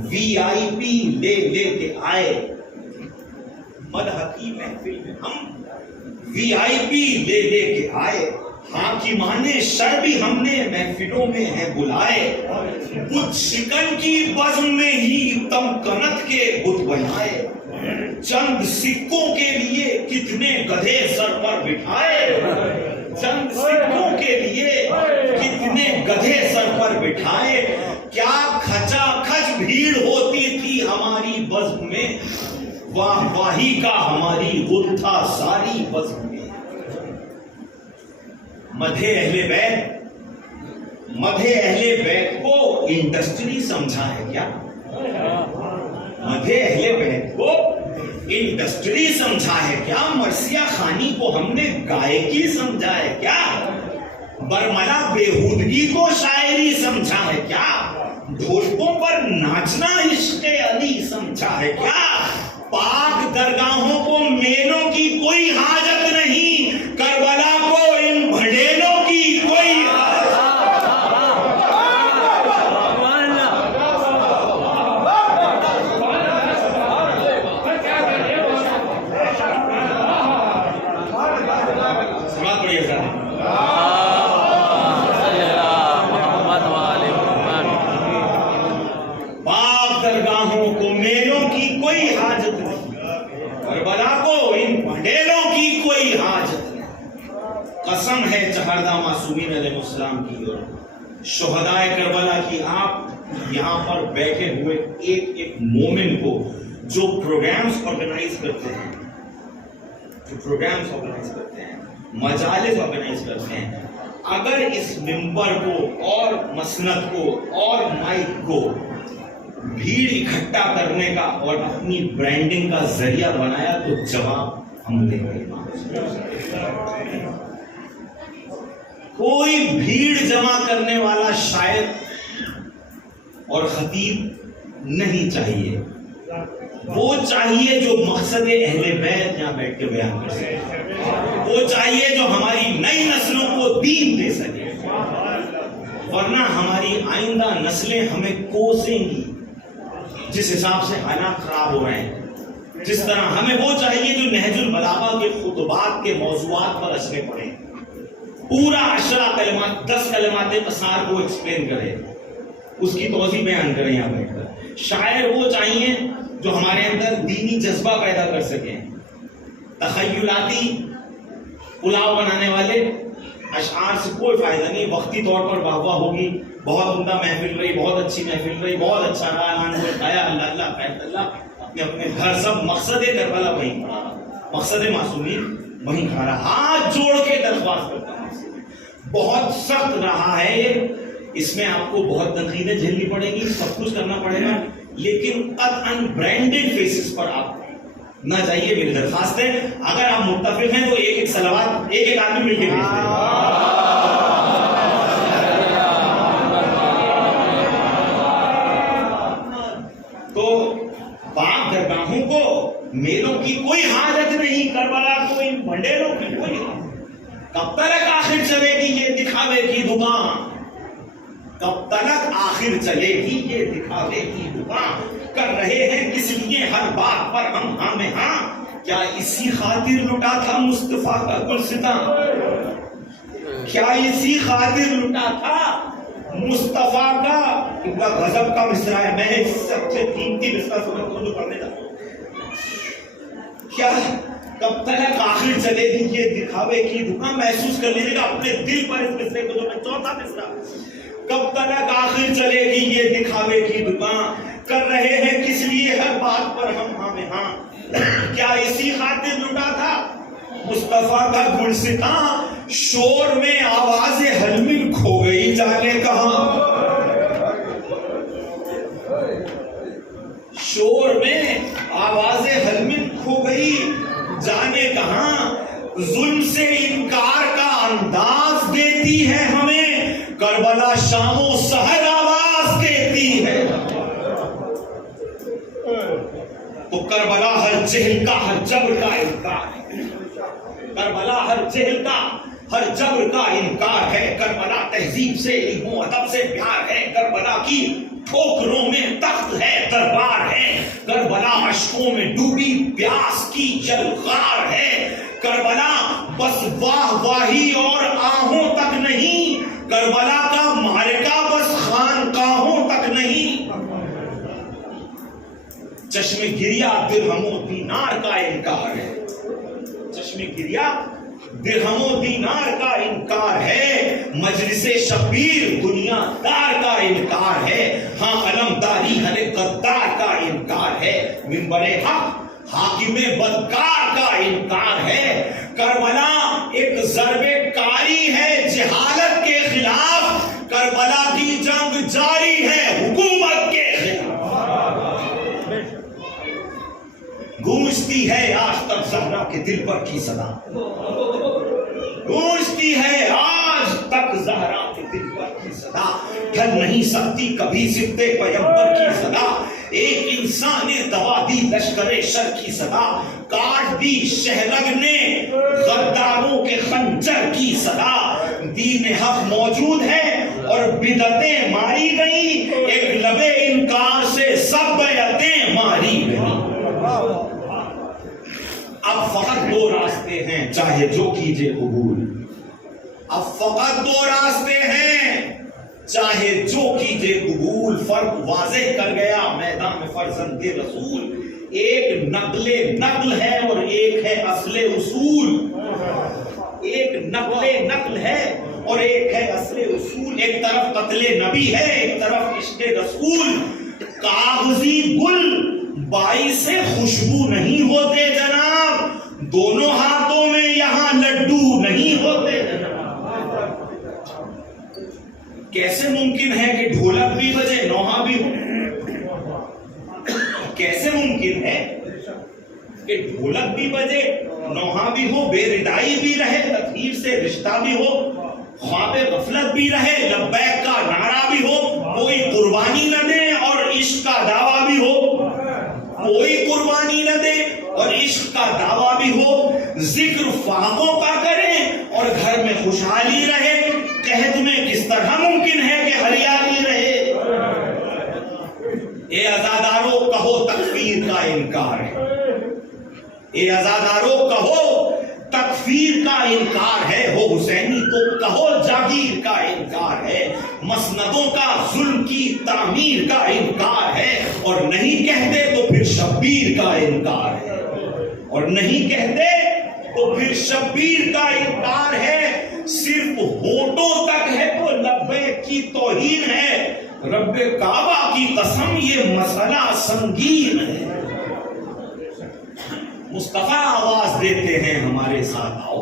وی آئی پی لے کے آئے، مدح کی محفل میں ہم وی آئی پی لے کے آئے، حاکمانے شر بھی ہم نے محفلوں میں ہے بلائے، بت شکن کی بزم میں ہی تمکنت کے بت بنائے، چند سکوں کے لیے کتنے گدھے سر پر بٹھائے، چند سکوں کے لیے کتنے گدھے سر پر بٹھائے، کیا کھچا کھچ بھیڑ ہوتی تھی ہماری بزم میں، واہ واہی کا ہماری غل تھا ساری بزم میں۔ مدح اہل بیت کو انڈسٹری سمجھا ہے کیا؟ مدح اہل بیت کو انڈسٹری سمجھا ہے کیا؟ مرثیہ خانی کو ہم نے گائکی سمجھا ہے کیا؟ برملا بیہودگی کو شاعری سمجھا ہے کیا؟ ڈھولکوں پر ناچنا عشق علی سمجھا ہے کیا؟ پاک درگاہوں کو میلوں کی کوئی حاجت نہیں، کربلا کو ان بھڑیلوں کی کوئی پاک درگاہوں کو میلوں کی کوئی حاجت نہیں، کربلا کو ان بھڑیلوں کی کوئی حاجت نہیں۔ قسم ہے چہردہ معصومین علیہ السلام کی اور شہدائے کربلا کی، آپ یہاں پر بیٹھے ہوئے ایک مومن کو جو پروگرامز آرگنائز کرتے ہیں، مجالس آرگنائز کرتے ہیں، اگر اس ممبر کو اور مسند کو اور مائک کو بھیڑ اکٹھا کرنے کا اور اپنی برانڈنگ کا ذریعہ بنایا تو جواب ہم دیں گے۔ کوئی بھیڑ جمع کرنے والا شاعر اور خطیب نہیں چاہیے، وہ چاہیے جو مقصد اہل بیت یہاں بیٹھ کے بیان کر سکے، وہ چاہیے جو ہماری نئی نسلوں کو دین دے سکے، ورنہ ہماری آئندہ نسلیں ہمیں کوسیں گی۔ جس حساب سے حالات خراب ہو رہے ہیں، جس طرح ہمیں وہ چاہیے جو نہج البلاغہ کے خطبات کے موضوعات پر اشرے پڑھیں، پورا 10 کلمات قصار کو ایکسپلین کرے، اس کی توضیح بیان کریں یہاں بیٹھ کر۔ شاعر وہ چاہیے جو ہمارے اندر دینی جذبہ پیدا کر سکیں، تخیلاتی پلاؤ بنانے والے اشعار سے کوئی فائدہ نہیں. وقتی طور پر واہ واہ ہوگی, بہت عمدہ محفل رہی, بہت اچھی محفل رہی, بہت اچھا رہا, اعلان کو کھایا, اللہ اللہ خیر اللہ, اپنے اپنے گھر سب. مقصد کربلا وہیں کھڑا, مقصد معصومین وہیں کھڑا. ہاتھ جوڑ کے درخواست کرتا ہوں, بہت سخت رہا ہے یہ, اس میں آپ کو بہت تنقیدیں جھیلنی پڑیں گی, سب کچھ کرنا پڑے گا, لیکن قطعاً برانڈڈ فیسز پر آپ نہ جائیے. میری درخواست ہے اگر آپ متفق ہیں تو ایک ایک صلوات ایک ایک آدمی مل کے بھیج دیں. تو پاک درگاہوں کو میلوں کی کوئی حاجت نہیں, کربلا کو ان بھنڈیروں کی کوئی. کب تک آخر چلے گی یہ دکھاوے کی دکان, کب تک آخر چلے گی یہ دکھاوے کی دکان. کر رہے ہیں کس لیے ہر بات پر ہم ہاں میں ہاں, کیا اسی خاطر لٹا تھا مصطفیٰ کا گلستاں, کیا اسی خاطر لٹا تھا مصطفیٰ کا. کیونکہ غضب کا مصرع ہے, میں سب سے قیمتی مصرع جو پڑھنے جاتا ہوں. کیا کب تک آخر چلے گی یہ دکھاوے کی دکان. محسوس کر لیجیے گا اپنے دل پر اس مصرع کو, جو میں چوتھا مصرع. کب تک آخر چلے گی یہ دکھاوے کی دکان, کر رہے ہیں کس لیے ہر بات پر ہم ہاں میں ہاں, کیا اسی خاطر لٹا تھا مصطفیٰ کا گلستاں. شور میں آواز حلمن کھو گئی جانے کہاں, شور میں آواز حلمن کھو گئی جانے کہاں. ظلم سے انکار کا انداز دیتی ہے ہمیں, کربلا شام و سحر آواز دیتی ہے. تو کربلا ہر جہل کا ہر جبر کا انکار ہے, کربلا ہر جہل کا ہر جبر کا انکار ہے. کربلا تہذیب سے علم و ادب سے پیار ہے, کربلا کی ٹھوکروں میں تخت ہے دربار ہے, کربلا اشکوں میں ڈوبی پیاس کی جلغار ہے. کربلا بس واہ واہی اور آہوں تک نہیں, کربلا کا معرکہ بس خانقاہوں تک نہیں. چشم گریا درہم و دینار کا انکار ہے, چشم گریا درہم و دینار کا انکار ہے. مجلس شبیر دنیا دار کا انکار ہے, ہاں علمداری ہر غدار کا انکار ہے. منبر حق حاکم بدکار کا انکار ہے. کربلا ایک ضرب کاری ہے جہالت کے خلاف, کربلا کی جنگ جاری ہے حکومت کے خلاف. گونجتی ہے آج تک زہرا کے دل پر کی صدا, گونجتی ہے آج تک زہرا کے دل پر کی صدا. ڈھل نہیں سکتی کبھی صدق پیغمبر کی صدا, ایک انسان نے دبا دی لشکر شر کی صدا, کاٹ دی شہرگ نے غداروں کے خنجر کی صدا. دین حق موجود ہے اور بدعتیں ماری گئی, ایک لبے انکار سے سب بیعتیں ماری گئی. اب فقط دو راستے ہیں چاہے جو کیجئے قبول, اب فقط دو راستے ہیں چاہے جو کیجئے قبول. فرق واضح کر گیا میدان فرزند رسول, ایک نقل ہے اور ایک ہے اصل اصول. ایک نقل ہے اور ایک ہے اصل اصول. ایک طرف قتل نبی ہے, ایک طرف عشق رسول. کاغذی گل باعث خوشبو نہیں ہوتے جناب, دونوں ہاتھوں میں یہاں لڈو نہیں ہوتے جناب. کیسے ممکن ہے کہ ڈھولک بھی بجے نوحہ بھی ہو, کیسے ممکن ہے کہ ڈھولک بھی بجے نوحہ بھی ہو, بے ردائی بھی رہے تطہیر سے رشتہ بھی ہو, خواب غفلت بھی رہے لبیک کا نعرہ بھی ہو, کوئی قربانی نہ دے اور عشق کا دعویٰ بھی ہو, کوئی قربانی نہ دے اور عشق کا دعویٰ بھی ہو. ذکر فاقوں کا کریں اور گھر میں خوشحالی رہے, قحط میں کس طرح ممکن ہے کہ ہریالی رہے. اے عزادارو کہو تکفیر کا انکار ہے, اے عزادارو کہو تکفیر کا انکار ہے, ہو حسینی تو کہو جاگیر کا انکار ہے. مسندوں کا ظلم کی تعمیر کا انکار ہے, اور نہیں کہتے تو پھر شبیر کا انکار ہے, اور نہیں کہتے تو پھر شبیر کا انکار ہے صرف ہونٹوں تک ہے تو لبیک کی توہین ہے. رب کعبہ کی قسم یہ مسئلہ سنگین ہے. مصطفیٰ آواز دیتے ہیں ہمارے ساتھ آؤ.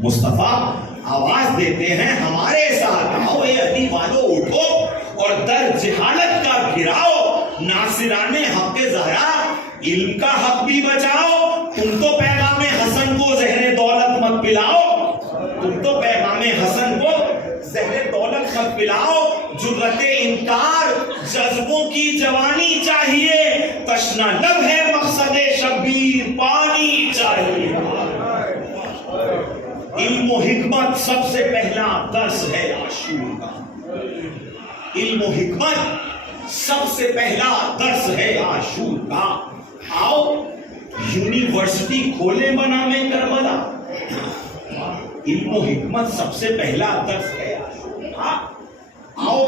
مصطفیٰ آواز دیتے ہیں ہمارے ساتھ آؤ. اے علی والو اٹھو اور در جہالت کا گراؤ. ناصران حق زہرا علم کا حق بھی بچاؤ. تم تو پیغام حسن کو زہر دولت مت پلاؤ. تم تو پیغام حسن کو زہر دولت مت پلاؤ. جرت انکار جذبوں کی جوانی چاہیے. تشنا لب ہے مقصد شبیر پانی چاہیے. علم و حکمت سب سے پہلا درس ہے عاشور کا. علم و حکمت سب سے پہلا درس ہے عاشور کا. آؤ یونیورسٹی کھولے بنامے کربلا. علم و حکمت سب سے پہلا درس ہے عاشور کا. آؤ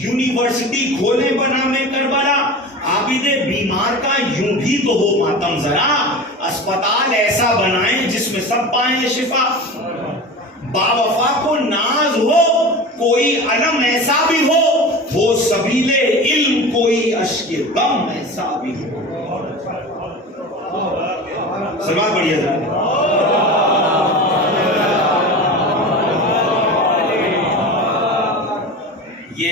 یونیورسٹی کھولے بنامے کربلا. عابد بیمار کا یوں بھی تو ہو ماتم ذرا. اسپتال ایسا بنائیں جس میں سب پائیں شفا. باوفا کو ناز ہو کوئی علم ایسا بھی ہو سبیل علم کوئی اشک غم ایسا بھی ہو. سلوات پڑھیے ذرا. یہ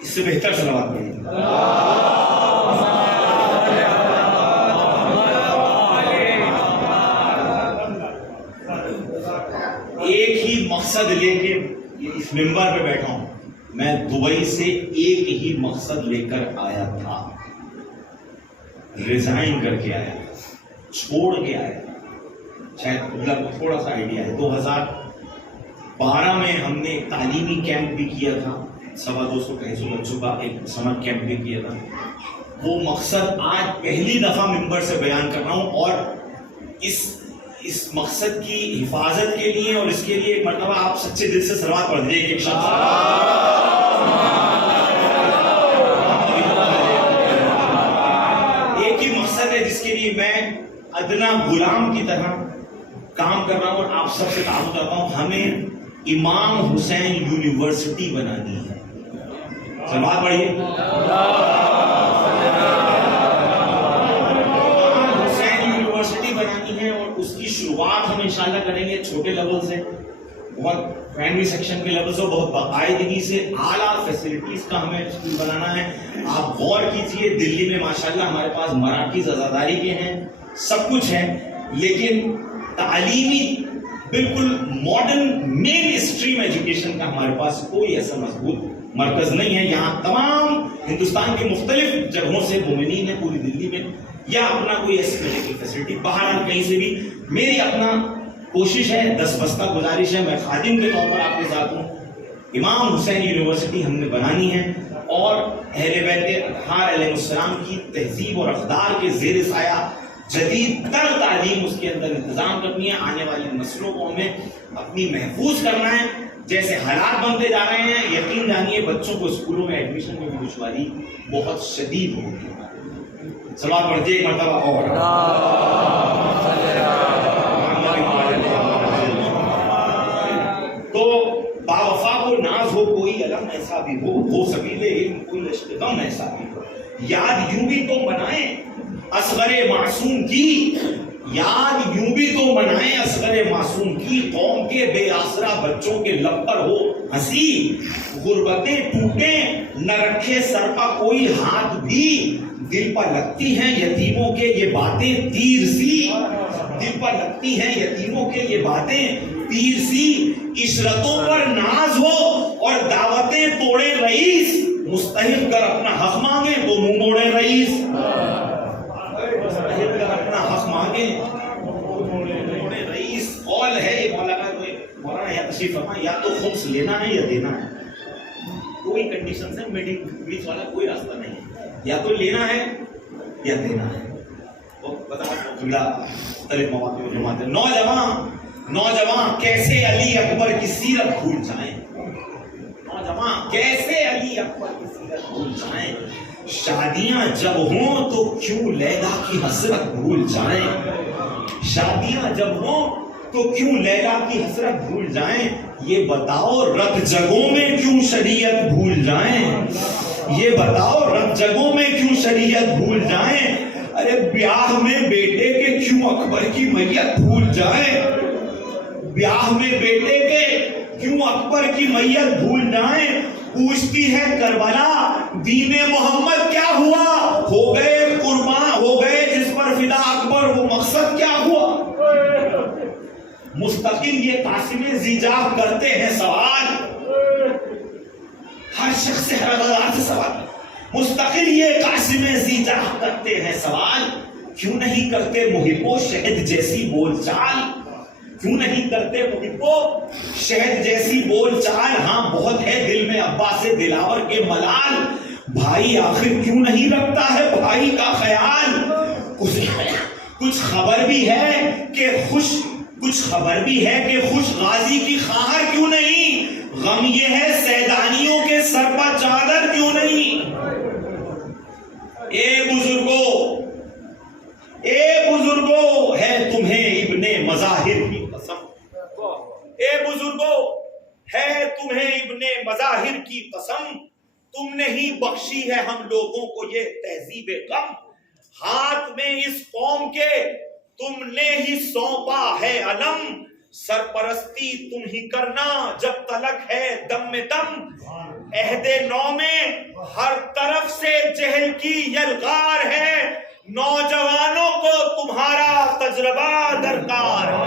اس سے بہتر سلوات پڑھیے. ایک ہی مقصد لے کے اس ممبر پہ بیٹھا ہوں. میں دبئی سے ایک ہی مقصد لے کر آیا تھا. ریزائن کر کے آیا تھا, چھوڑ کے آیا تھا. شاید مطلب تھوڑا سا آئیڈیا ہے. 2012 میں ہم نے ایک تعلیمی کیمپ بھی کیا تھا. 250-250 بچوں کا ایک سمر کیمپ بھی کیا تھا. وہ مقصد آج پہلی دفعہ ممبر سے بیان کر رہا ہوں. اور اس مقصد کی حفاظت کے لیے اور اس کے لیے ایک مرتبہ آپ سچے دل سے سلوات پڑھ دیجیے. ایک شخص ایک ہی مقصد ہے جس کے لیے میں ادنا غلام کی طرح کام کر رہا ہوں اور آپ سب سے تعاون کرتا ہوں. ہمیں امام حسین یونیورسٹی بنانی ہے. سلوات پڑھیے. امام حسین یونیورسٹی بنانی ہے اور اس کی شروعات ہم انشاءاللہ کریں گے چھوٹے لیول سے, بہت پرائمری سیکشن کے لیول سے, بہت باقاعدگی سے. اعلیٰ فیسلٹیز کا ہمیں اسکول بنانا ہے. آپ غور کیجئے, دلی میں ماشاءاللہ ہمارے پاس مراکز عزاداری کے ہیں, سب کچھ ہے, لیکن تعلیمی بالکل ماڈرن مین اسٹریم ایجوکیشن کا ہمارے پاس کوئی ایسا مضبوط مرکز نہیں ہے. یہاں تمام ہندوستان کے مختلف جگہوں سے مومنین ہیں پوری دلی میں, یا اپنا کوئی ایسی میڈیکل فیسلٹی باہر کہیں سے بھی. میری اپنا کوشش ہے, 10 بستہ گزارش ہے, میں خادم کے طور پر آپ کے ساتھ ہوں. امام حسین یونیورسٹی ہم نے بنانی ہے اور اہل بیت اطہار علیہ السلام کی تہذیب اور اقدار کے زیر سایہ جدید تر تعلیم اس کے اندر انتظام کرنی ہے. آنے والی نسلوں کو ہمیں اپنی محفوظ کرنا ہے. جیسے حالات بنتے جا رہے ہیں, یقین جانیے بچوں کو اسکولوں میں ایڈمیشن میں بھی دشواری بہت شدید ہوگی. سلوات پڑھتے ایک مرتبہ اور. تو باوفا کو ناز ہو کوئی علم ایسا بھی ہو سبیل علم کوئی اشک غم ایسا بھی ہو. یاد یوں بھی تو منائیں اصغر معصوم کی, یاد یوں بھی تو منائیں اصغر معصوم کی. قوم کے بے آسرا بچوں کے لب پر ہو ہنسی, غربتیں ٹوٹیں نہ رکھے سر پر کوئی ہاتھ بھی. دل پر لگتی ہیں یتیموں کے یہ باتیں تیر سی, دل پر لگتی ہیں یتیموں کے یہ باتیں تیر سی. عشرتوں پر ناز ہو اور دعوتیں توڑے رئیس, مستحق کر اپنا حق مانگے تو منہ موڑے رئیس. اپنا حق مانگے موڑے رئیس. قول ہے یہ مولانا یا تشریف فرما, یا تو خمس لینا ہے یا دینا ہے. کوئی کنڈیشن سے بیچ والا کوئی راستہ نہیں ہے, یا تو لینا ہے یا دینا ہے. مختلف مواقع میں جماعت. نوجوان کیسے علی اکبر کی سیرت بھول جائیں, نوجوان کیسے علی اکبر کی سیرت بھول جائیں. شادیاں جب ہوں تو کیوں لیلا کی حسرت بھول جائیں. شادیاں جب ہوں تو کیوں لیلا کی حسرت بھول جائیں؟ یہ بتاؤ رت جگہوں میں کیوں شریعت بھول جائیں؟ یہ بتاؤ رت جگہوں میں کیوں شریعت بھول جائیں؟ ارے بیاہ میں بیٹے کے کیوں اکبر کی میت بھول جائیں؟ بیاہ میں بیٹے کے کیوں اکبر کی میت بھول جائیں؟ پوچھتی ہے کربلا دین محمد کیا ہوا؟ ہو گئے قربان ہو گئے جس پر فدا اکبر، وہ مقصد کیا ہوا؟ مستقل یہ قاسم زیجاہ کرتے ہیں سوال، ہر شخص سے ہر غلط سے سوال، مستقل یہ قاسم زیجاہ کرتے ہیں سوال، کیوں نہیں کرتے محبو شہد جیسی بول چال؟ کیوں نہیں کرتے محبو شہد جیسی بول چال؟ ہاں بہت ہے دل میں عباس دلاور کے ملال، بھائی آخر کیوں نہیں رکھتا ہے بھائی کا خیال؟ کچھ خبر بھی ہے کہ خوش غازی کی خواہر کیوں نہیں؟ غم یہ ہے سیدانیوں کے سر پر چادر کیوں نہیں؟ اے بزرگو ہے تمہیں ابن مظاہر کی قسم، اے بزرگو ہے تمہیں ابن مظاہر کی قسم، تم نے ہی بخشی ہے ہم لوگوں کو یہ تہذیب غم، ہاتھ میں اس قوم کے تم نے ہی سونپا ہے علم، سرپرستی تم ہی کرنا جب تلک ہے دم میں دم، عہد نو میں ہر طرف سے جہل کی یلغار ہے، نوجوانوں کو تمہارا تجربہ درکار ہے۔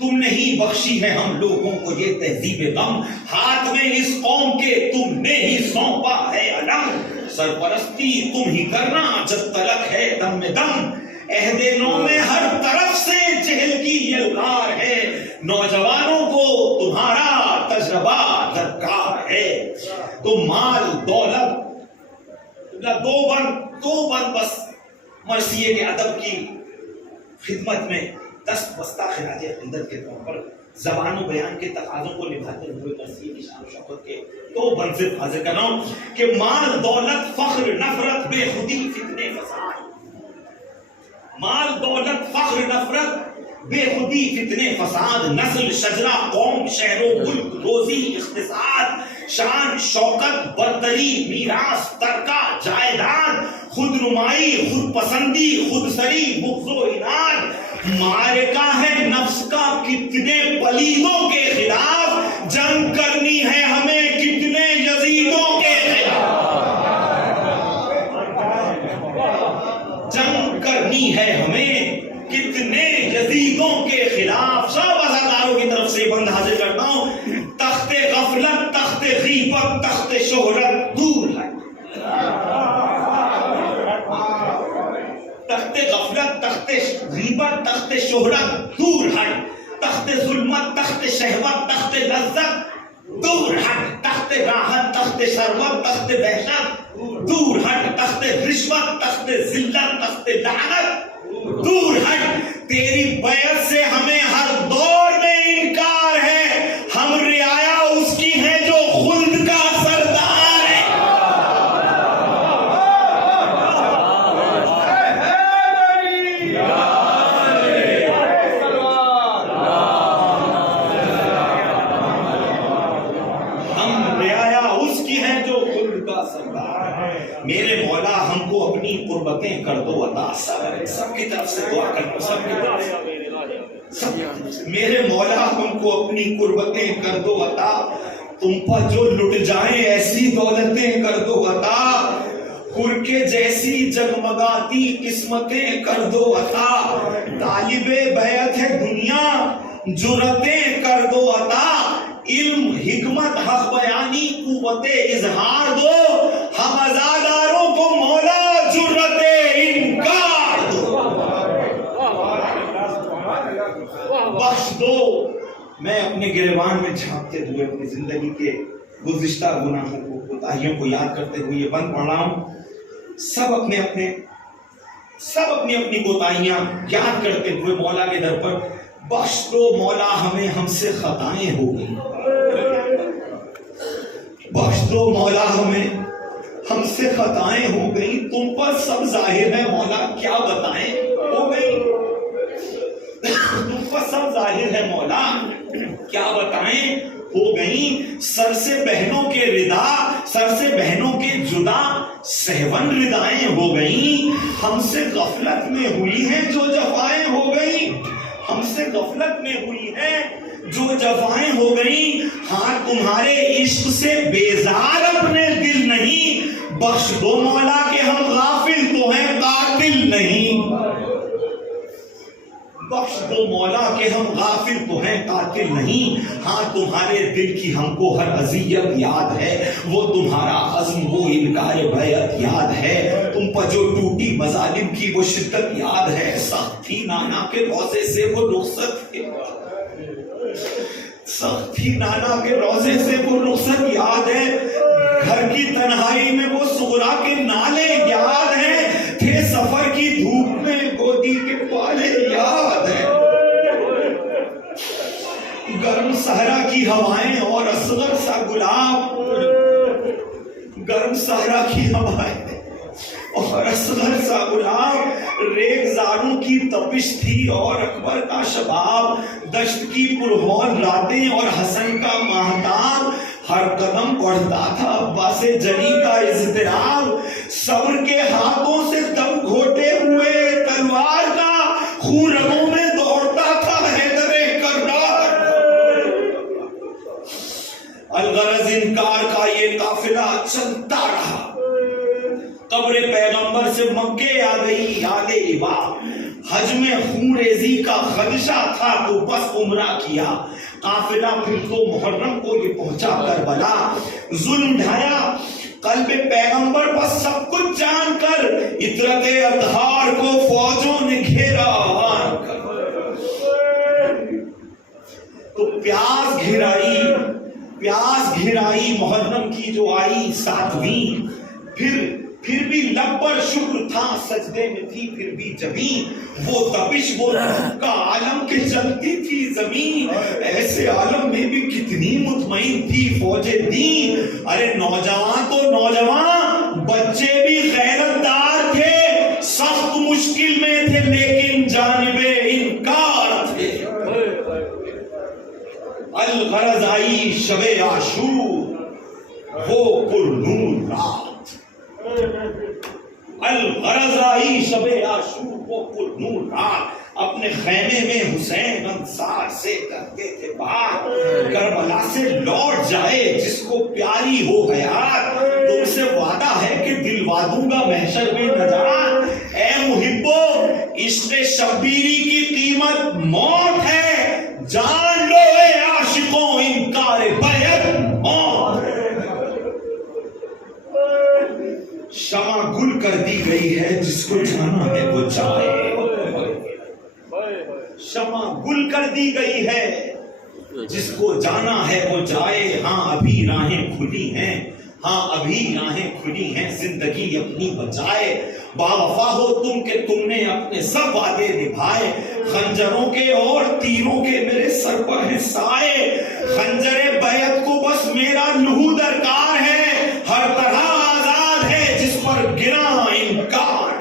تم نے ہی بخشی ہے ہم لوگوں کو یہ تہذیب غم، ہاتھ میں اس قوم کے تم نے ہی سونپا ہے علم، سرپرستی تم ہی کرنا جب تلک ہے دم میں دم، عہد نو میں ہر طرف سے جہل کی یلغار ہے، نوجوانوں کو تمہارا تجربہ درکار ہے۔ تو مال دولت دو بند بس مرثیے کے ادب کی خدمت میں دست بستہ خراج عقیدت کے طور پر زبان و بیان کے تقاضوں کو نبھاتے ہوئے مرثیے کی شان و شوکت کے دو بند صرف حاضر کر رہا ہوں کہ مال دولت فخر نفرت بے خودی فتنے فساد، مال دولت فخر نفرت بے خودی فتنے فساد، نسل شجرہ قوم شہر و ملک روزی اقتصاد، شان شوکت برتری میراث ترکہ جائیداد، خود نمائی خود پسندی خود سری بغض و عناد، معرکہ ہے نفس کا کتنے پلیدوں کے خلاف، جنگ کرنی ہے ہمیں کتنے یزیدوں کے خلاف، جنگ کرنی ہے ہمیں کتنے یزیدوں کے خلاف۔ سب ازاداروں کی طرف سے بند حاضر کرتا ہوں، تخت غفلت تخت غیبت تخت شہرت دور ہے، تخت غفلت تخت غیبت تخت شہرت دور ہٹ، تخت ظلمت تخت شہوت تخت لذت دور ہٹ، تخت راحت تخت شربت تخت وحشت دور ہٹ، تخت رشوت تخت ذلت تخت لعنت دور ہٹ، تیری بیعت سے ہمیں ہر دور میں انکار ہے، ہم رعایا اس کی ہے جو خلد کا سردار ہے۔ ہم رعایا اس کی ہے جو خلد کا سردار ہے۔ میرے مولا ہم کو اپنی قربتیں کر دو عطا، سب کی طرف سے دعا کرتا ہوں، سب کی طرف سے میرے مولا ہم کو اپنی قربتیں کر دو عطا، تم پر جو لٹ جائیں ایسی دولتیں کر دو عطا، حر کے جیسی جگمگاتی قسمتیں کر دو عطا، طالب بیعت ہے دنیا جرتیں کر دو عطا، علم، حکمت، حق بیانی، قوت اظہار دو، ہم عزاداروں کو مولا جرت انکار دو، بخش دو۔ میں اپنے گریبان میں جھانکتے ہوئے اپنی زندگی کے گزشتہ گناہوں کو، کوتاہیوں کو یاد کرتے ہوئے یہ بند پڑھ رہا ہوں۔ سب اپنی اپنی کوتاہیاں یاد کرتے ہوئے مولا کے در پر بخش دو مولا ہمیں، ہم سے خطائیں ہو گئی، بخش دو مولا ہمیں، ہم سے خطائیں ہو گئی، تم پر سب ظاہر ہے مولا کیا بتائیں، ہو گئی تم پر سب ظاہر ہے مولا کیا بتائیں، ہو گئی۔ سر سے بہنوں کے ردا، سر سے بہنوں کے جدا، سہون ردائیں ہو گئیں، ہم سے غفلت میں ہوئی ہیں جو جفائیں ہو گئی، ہم سے غفلت میں ہوئی ہیں جو جفائیں ہو گئیں، ہاں تمہارے عشق سے بیزار اپنے دل نہیں، بخش دو مولا کہ ہم غافل تو ہیں قاتل نہیں، بخش دو مولا کہ ہم غافل تو ہیں قاتل نہیں، ہاں تمہارے دل کی ہم کو ہر اذیت یاد ہے، وہ تمہارا عزم وہ انکار بیعت یاد ہے، تم پر جو ٹوٹی مظالم کی وہ شدت یاد ہے، سخت تھی نانا کے روزے سے وہ رخصت، سخت تھی نانا کے روزے سے وہ رخصت یاد ہے، گھر کی تنہائی میں وہ صغرا کے نالے یاد ہیں، تھے سفر کی دھوپ میں گودی کے پالے یاد ہیں، گرم صحرا کی ہوائیں اور اصغر سا گلاب، گرم صحرا کی ہوائیں اور اصغر سا گلاب، ریگزاروں کی تپش تھی اور اکبر کا شباب، دشت کی پرہون راتیں اور حسن کا ماہتاب، ہر قدم پڑھتا تھا عباس جلی کا اضطراب، صبر کے ہاتھوں سے دم گھوٹے ہوئے تلوار کا، خون رگوں میں دوڑتا تھا حیدر کرار، الغرض انکار کا یہ قافلہ چلتا رہا، قبر پیغمبر سے مکے آ گئی یاد ابا، حج میں خون ریزی کا خدشہ تھا تو بس عمرہ کیا، قافلہ پھر تو محرم کو یہ پہنچا کربلا، ظلم ڈھایا قلب پیغمبر پر سب کچھ جان کر، عطرت اطہار کو فوجوں نے گھیرا آن کر، تو پیاس گھرائی محرم کی جو آئی ساتویں، پھر بھی لب پر شکر تھا سجدے میں تھی پھر بھی جبیں، وہ تپش وہ کا عالم کے چلتی تھی زمین، ایسے عالم میں بھی کتنی مطمئن تھی فوج دین، ارے نوجوان تو نوجوان بچے بھی غیرتدار تھے، سخت مشکل میں تھے لیکن جانب انکار تھے، الغرض آئی شب عاشور وہ پرنور رات، الغرض آئی شب عاشور وہ پرنور رات، اپنے خیمے میں حسین انصار سے کرتے تھے بات، کربلا سے لوٹ جائے جس کو پیاری ہو حیات، تم سے وعدہ ہے کہ دلوا دوں گا محشر میں نجات، اے محبو عشق شبیری کی قیمت موت ہے، جان لو اے عاشقوں انکار بیعت موت ہے، شمع گل کر دی گئی ہے جس کو جانا ہے وہ جائے، شمع گل کر دی گئی ہے جس کو جانا ہے وہ جائے، ہاں ابھی راہیں کھلی ہیں، ہاں ابھی راہیں کھلی ہیں، زندگی اپنی بچائے، باوفا ہو تم کہ تم نے اپنے سب وعدے نبھائے، خنجروں کے اور تیروں کے میرے سر پر ہیں سائے، خنجر بیعت کو بس میرا لہو درکار ہے، ہر طرح آزاد ہے جس پر گرا انکار،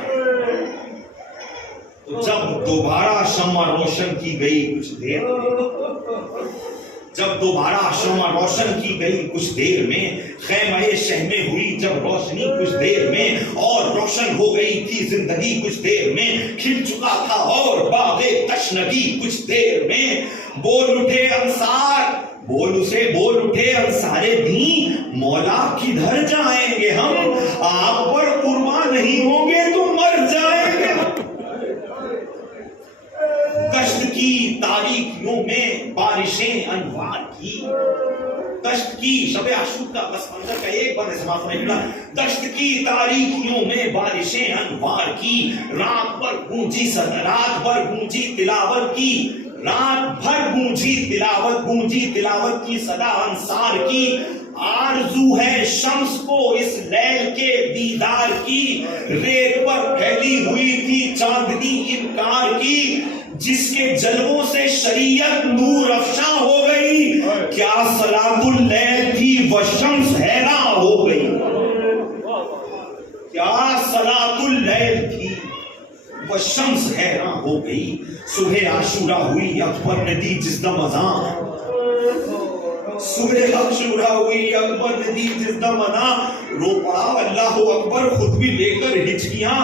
جب دوبارہ شمع روشن کی گئی کچھ دیر میں، جب دوبارہ شمع روشن کی گئی کچھ دیر میں، خیمہ شہ میں ہوئی جب روشنی کچھ دیر میں، اور روشن ہو گئی تھی زندگی کچھ دیر میں، کھل چکا تھا اور باغ تشنگی کچھ دیر میں، بول اٹھے انصار بول اٹھے انصار دین، مولا کدھر جائیں گے ہم، آپ پر قربان نہیں ہوں گے تو مر جائیں گے، دشت کی تاریکیوں میں بارشیں انوار کی، کی شب عاشور کا پس منظر کا ایک بار سماعت میں نکلا. دشت کی تاریکیوں میں بارشیں انوار کی, رات بھر گونجی تلاوت کی, رات بھر گونجی تلاوت کی صدا انصار کی. آرزو ہے شمس کو اس لیل کے دیدار کی, ریت پر پھیلی ہوئی تھی چاندنی انکار کی, جس کے جلووں سے شریعت نور افشاں ہو گئی. کیا صلاۃ اللیل تھی وہ شمس حیراں ہو گئی, کیا صلاۃ اللیل تھی وہ شمس حیراں ہو گئی. صبح عاشورہ ہوئی اکبر نے دی جس دم اذان, صبح عاشورہ ہوئی اکبر نے دی جس دم اذان. رو پڑا اللہ اکبر خود بھی لے کر ہچکیاں,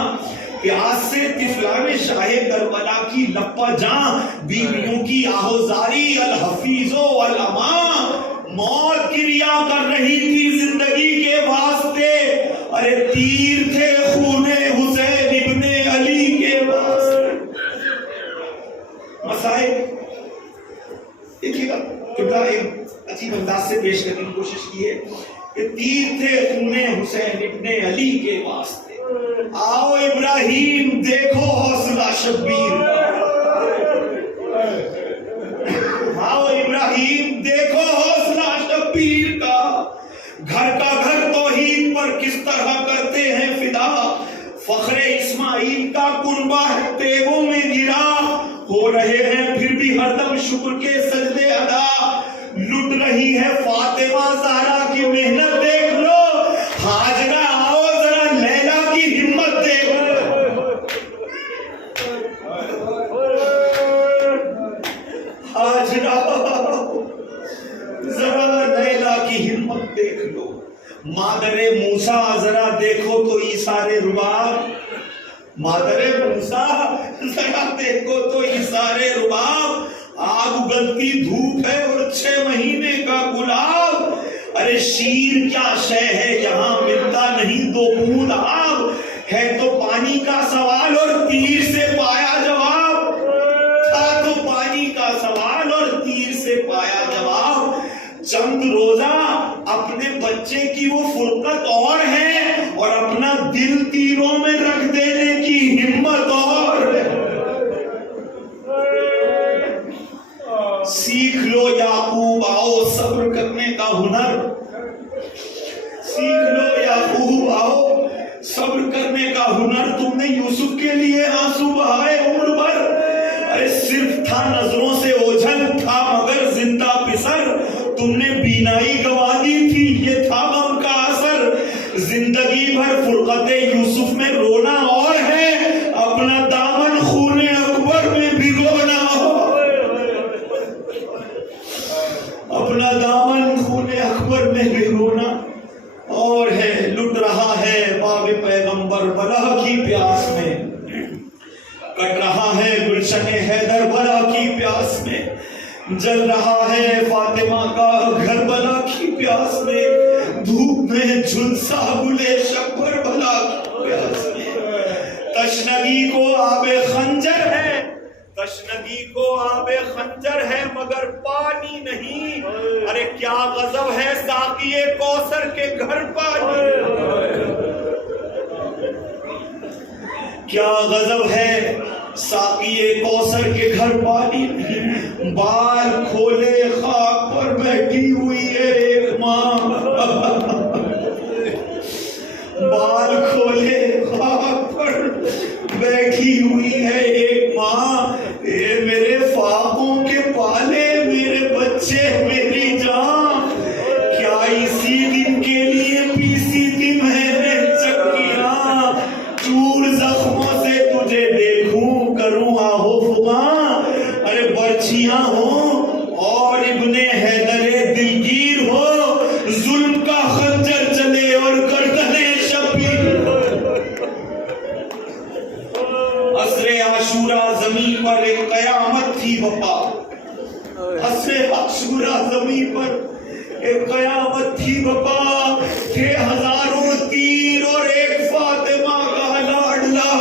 پیاس سے طفلان شاہ کربلا کی لپا جاں, بیویوں کی آہوزاری الحفیظ و الامان. موت کی ریا کر رہی تھی زندگی کے واسطے, ارے تیر تھے خون حسین ابن علی کے واسطے. مسائل دیکھیے گا قبلہ ایک عجیب انداز سے پیش کرنے کی کوشش کی ہے کہ تیر تھے خون حسین ابن علی کے واسطے. آؤ ابراہیم دیکھو حوصلہ شبیر کا, آؤ ابراہیم دیکھو حوصلہ شبیر کا. گھر کا گھر توحید پر کس طرح کرتے ہیں فدا, فخر اسماعیل کا کنبہ ہے تیغوں میں گرا. ہو رہے ہیں پھر بھی ہر دم شکر کے سجدے ادا, لٹ رہی ہے فاطمہ زہرا کی محنت دیکھ لو. ہاجرہ آؤ ذرا لیلا کی ہمت دیکھ لو, ہاجرہ ذرا لیلا کی ہمت دیکھ لو. مادر موسیٰ ذرا دیکھو تو ایثار رباب, مادر موسیٰ ذرا دیکھو تو ایثار رباب. آگ اگلتی دھوپ ہے اور 6 مہینے کا گلاب. ارے شیر کیا شے ہے یہاں ملتا نہیں 2 بوند آب, ہے تو پانی کا سوال اور تیر سے پایا جواب, تھا تو پانی کا سوال اور تیر سے پایا جواب. چند روزہ اپنے بچے کی وہ فرقت اور ہے, اور اپنا دل تیروں میں رکھ دینے کی ہمت اور ہے. سیکھ لو یعقوب آؤ صبر کرنے کا ہنر, سیکھ لو یعقوب آؤ صبر کرنے کا ہنر. تم نے یوسف کے لیے آنسو بہائے عمر بھر, ارے صرف تھا نظروں سے اوجھل تھا مگر زندہ پسر. تم نے بینائی گوا دی تھی یہ تھا غم کا اثر. زندگی بھر فرقت یوسف میں رونا اور ہے, اپنا دامن خون اکبر میں بھگونا ہو, اپنا دامن خون اکبر میں بھگونا اور ہے. لٹ رہا ہے باب پیغمبر بلا کی پیاس میں, کٹ رہا ہے گلشن حیدر بلا کی پیاس میں, جل رہا ہے فاطمہ کا گھر بلا کی پیاس میں. دھوپ میں جھلسا گلے شکر بلا کی پیاس میں. تشنگی کو آب خنجر ہے, تشنگی کو آب خنجر ہے مگر پانی نہیں. ارے کیا غضب ہے ساقی کوثر کے گھر پانی, کیا غضب ہے ساقی کوثر کے گھر پانی نہیں. بال کھولے خاک پر بیٹھی ہوئی ہے ایک ماں, بال کھولے خاک پر بیٹھی ہوئی ہے ایک ماں. اے میرے فاقوں کے پالے میرے بچے میری جان, کیا اسی دن کے لیے پیسی تھی میں نے چکیاں. چور زخموں سے تجھے دیکھوں کروں آہو فغاں, ارے برچیاں ہوں اور ابن حیدر دلگیر ہو, ظلم کا خنجر چلے اور گردن شبیر. عصر عاشورہ زمین پر ایک قیامت تھی بپا, عصر عاشورہ زمین پر ایک قیامت تھی بپا. تھے ہزاروں تیر اور ایک فاطمہ کا لاڈلا,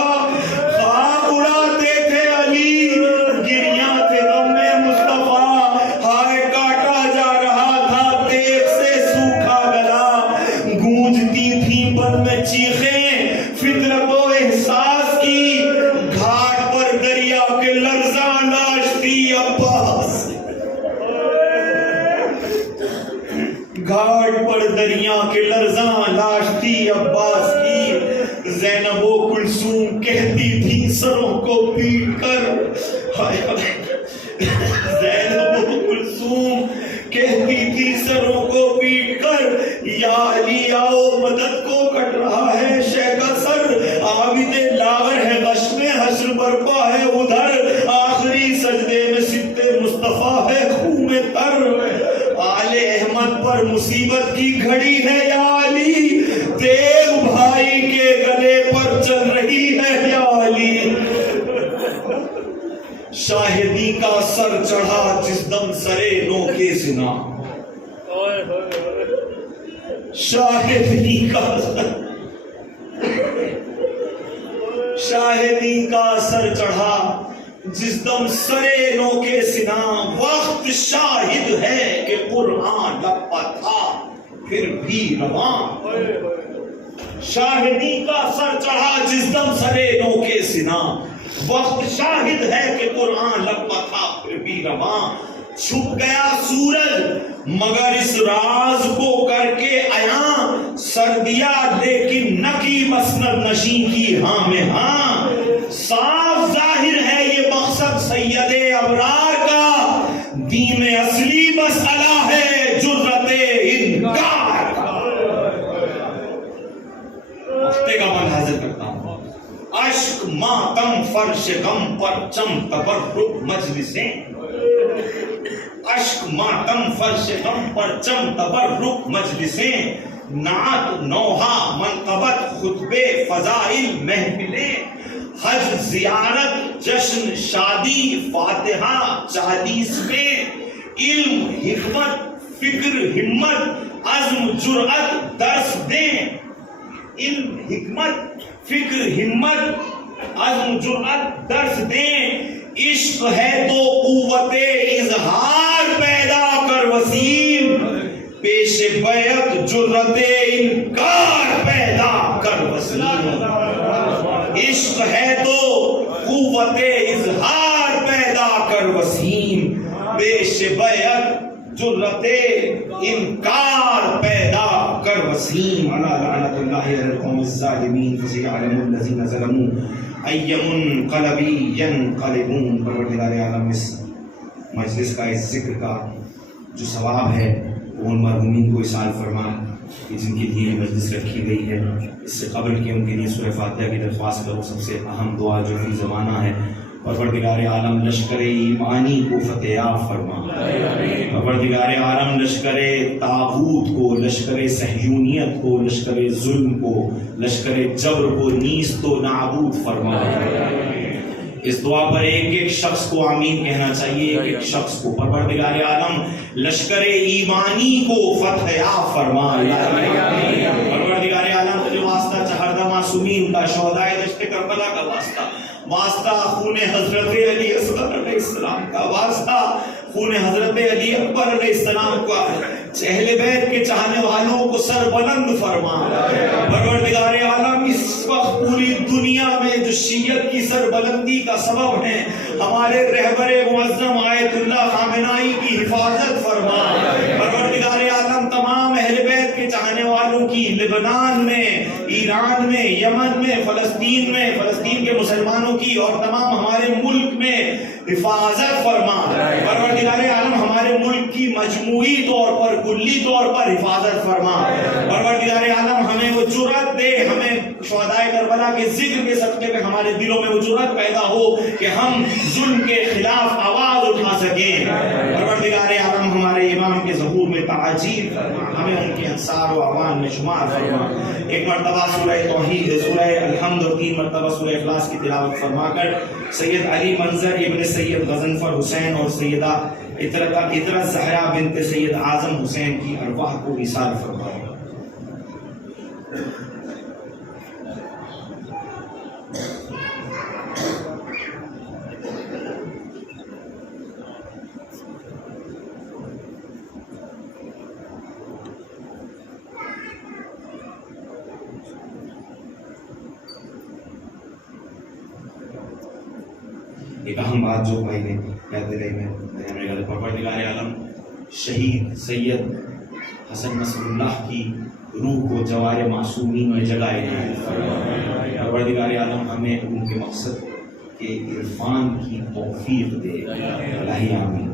خواب اڑاتے تھے علی گریاں تھے غم مصطفیٰ. ہائے کاٹا جا رہا تھا تیغ سے فطرت و احساس کی گھاٹ پر دریا کے لرزاں لاش تھی عباس گھاٹ پر دریا کے لرزاں لاش تھی عباس کی زینب و کلثوم کہتی تھی سروں کو پیٹ کر زینب و کلثوم کہتی تھی سروں کو پیٹ کر یا علی آؤ مدد کو کٹ رہا ہے شہ کا سر عابد لاغر ہے غش میں حشر برپا ہے ادھر آخری سجدے میں سبت مصطفیٰ ہے خون میں تر آل احمد پر مصیبت کی گھڑی ہے یا علی دیو بھائی کے گلے پر چل رہی ہے یا علی شاہدی کا سر چڑھا جس دم سرے نو کے زنا شاہدی کا سر چڑھا جس دم سرے نو کے سنا وقت شاہد ہے کہ قرآن لپا تھا پھر بھی رواں شاہدی کا سر چڑھا جس دم سرے نو کے سنا وقت شاہد ہے کہ قرآن لپا تھا پھر بھی رواں چھپ گیا سورج مگر اس راز کو کر کے عیاں سر دیا لیکن نہ کی مسند نشین کی ہاں میں ہاں صاف ظاہر ہے یہ مقصد سید ابرار کا دین اصلی مسئلہ ہے جرت انکار ہفتے کا من حاضر کرتا ہوں اشک ماتم فرش غم پرچم تبرک مجلسیں اشک ماتم فرش غم پرچم تبرک مجلسیں نعت نوحہ منقبت خطبے فضائل محفلیں حج زیارت جشن شادی فاتحہ 40 میں علم حکمت فکر ہمت عزم جرأت درس دیں علم حکمت فکر ہمت عزم جرأت درس دیں عشق ہے تو قوت اظہار پیدا کر وسیم پیش بیعت جرأت انکار پیدا کر وسیم عشق ہے تو قوت اظہار پیدا کر وسیم پیش بیعت جرأت انکار پیدا کر وسیم علی لعنت اللہ علی القوم الظالمین فسيعلم الذين ظلموا أي منقلب ينقلبون پروردگار عالم اس مجلس کا اس ذکر کا جو ثواب ہے وہ ان مرحومین کو اصال فرما کہ جن کے لیے مجلس رکھی گئی ہے اس سے قبل کے ان کے لیے سورہ فاتحہ کی درخواست کرو سب سے اہم دعا جو فی زمانہ ہے پروردگار عالم لشکر ایمانی کو فتح فرما پروردگار عالم لشکر طاغوت کو لشکر صہیونیت کو لشکر ظلم کو لشکر جبر کو نیست و نابود فرما اس دعا پر ایک ایک شخص کو آمین کہنا چاہیے ایک ایک شخص کو پروردگار عالم لشکر ایمانی کو فتح فرما پروردگار عالم تجھے واسطہ چہردہ معصومین کا شہدائے دشت کربلا کا واسطہ خون حضرت علی اصغر علیہ السلام کا واسطہ خون حضرت علی اکبر علیہ السلام کا اہل بیت کے چاہنے والوں کو سر بلند فرما پروردگار عالم اس وقت پوری دنیا میں جو شیعت کی سر بلندی کا سبب ہیں ہمارے رہبر معظم آیت اللہ خامنائی کی حفاظت فرما پروردگار عالم تمام اہل بیت کے چاہنے والوں کی لبنان میں ایران میں یمن میں فلسطین کے مسلمانوں کی اور تمام ہمارے ملک میں حفاظت فرما پروردگار عالم ہمارے ملک کی مجموعی طور پر کلی طور پر حفاظت فرما پروردگار عالم ہمیں وہ جرأت دے ہمیں شہدائے کربلا کے ذکر کے صدقے میں ہمارے دلوں میں وہ جرأت پیدا ہو کہ ہم ظلم کے خلاف آواز اٹھا سکیں پروردگار عالم ہمارے امام کے ظہور میں تعجیل فرما ہمیں ان کے انصار و اعوان میں شمار فرما ایک مرتبہ سورہ توحید سورہ الحمد اور 3 مرتبہ سورہ اخلاص کی تلاوت فرما کر سید علی منظر ابن سید غضنفر حسین اور سیدہ عطرت زہرا بنت سید اعظم حسین کی ارواح کو ایثار فرمائے ایک اہم بات جو بھائی نے یاد دلائی میں پروردگار عالم شہید سید حسن نصر اللہ کی روح کو جوار معصومین میں جگائے ہیں. پروردگار عالم ہمیں ان کے مقصد کے عرفان کی توفیق دے. الہی آمین.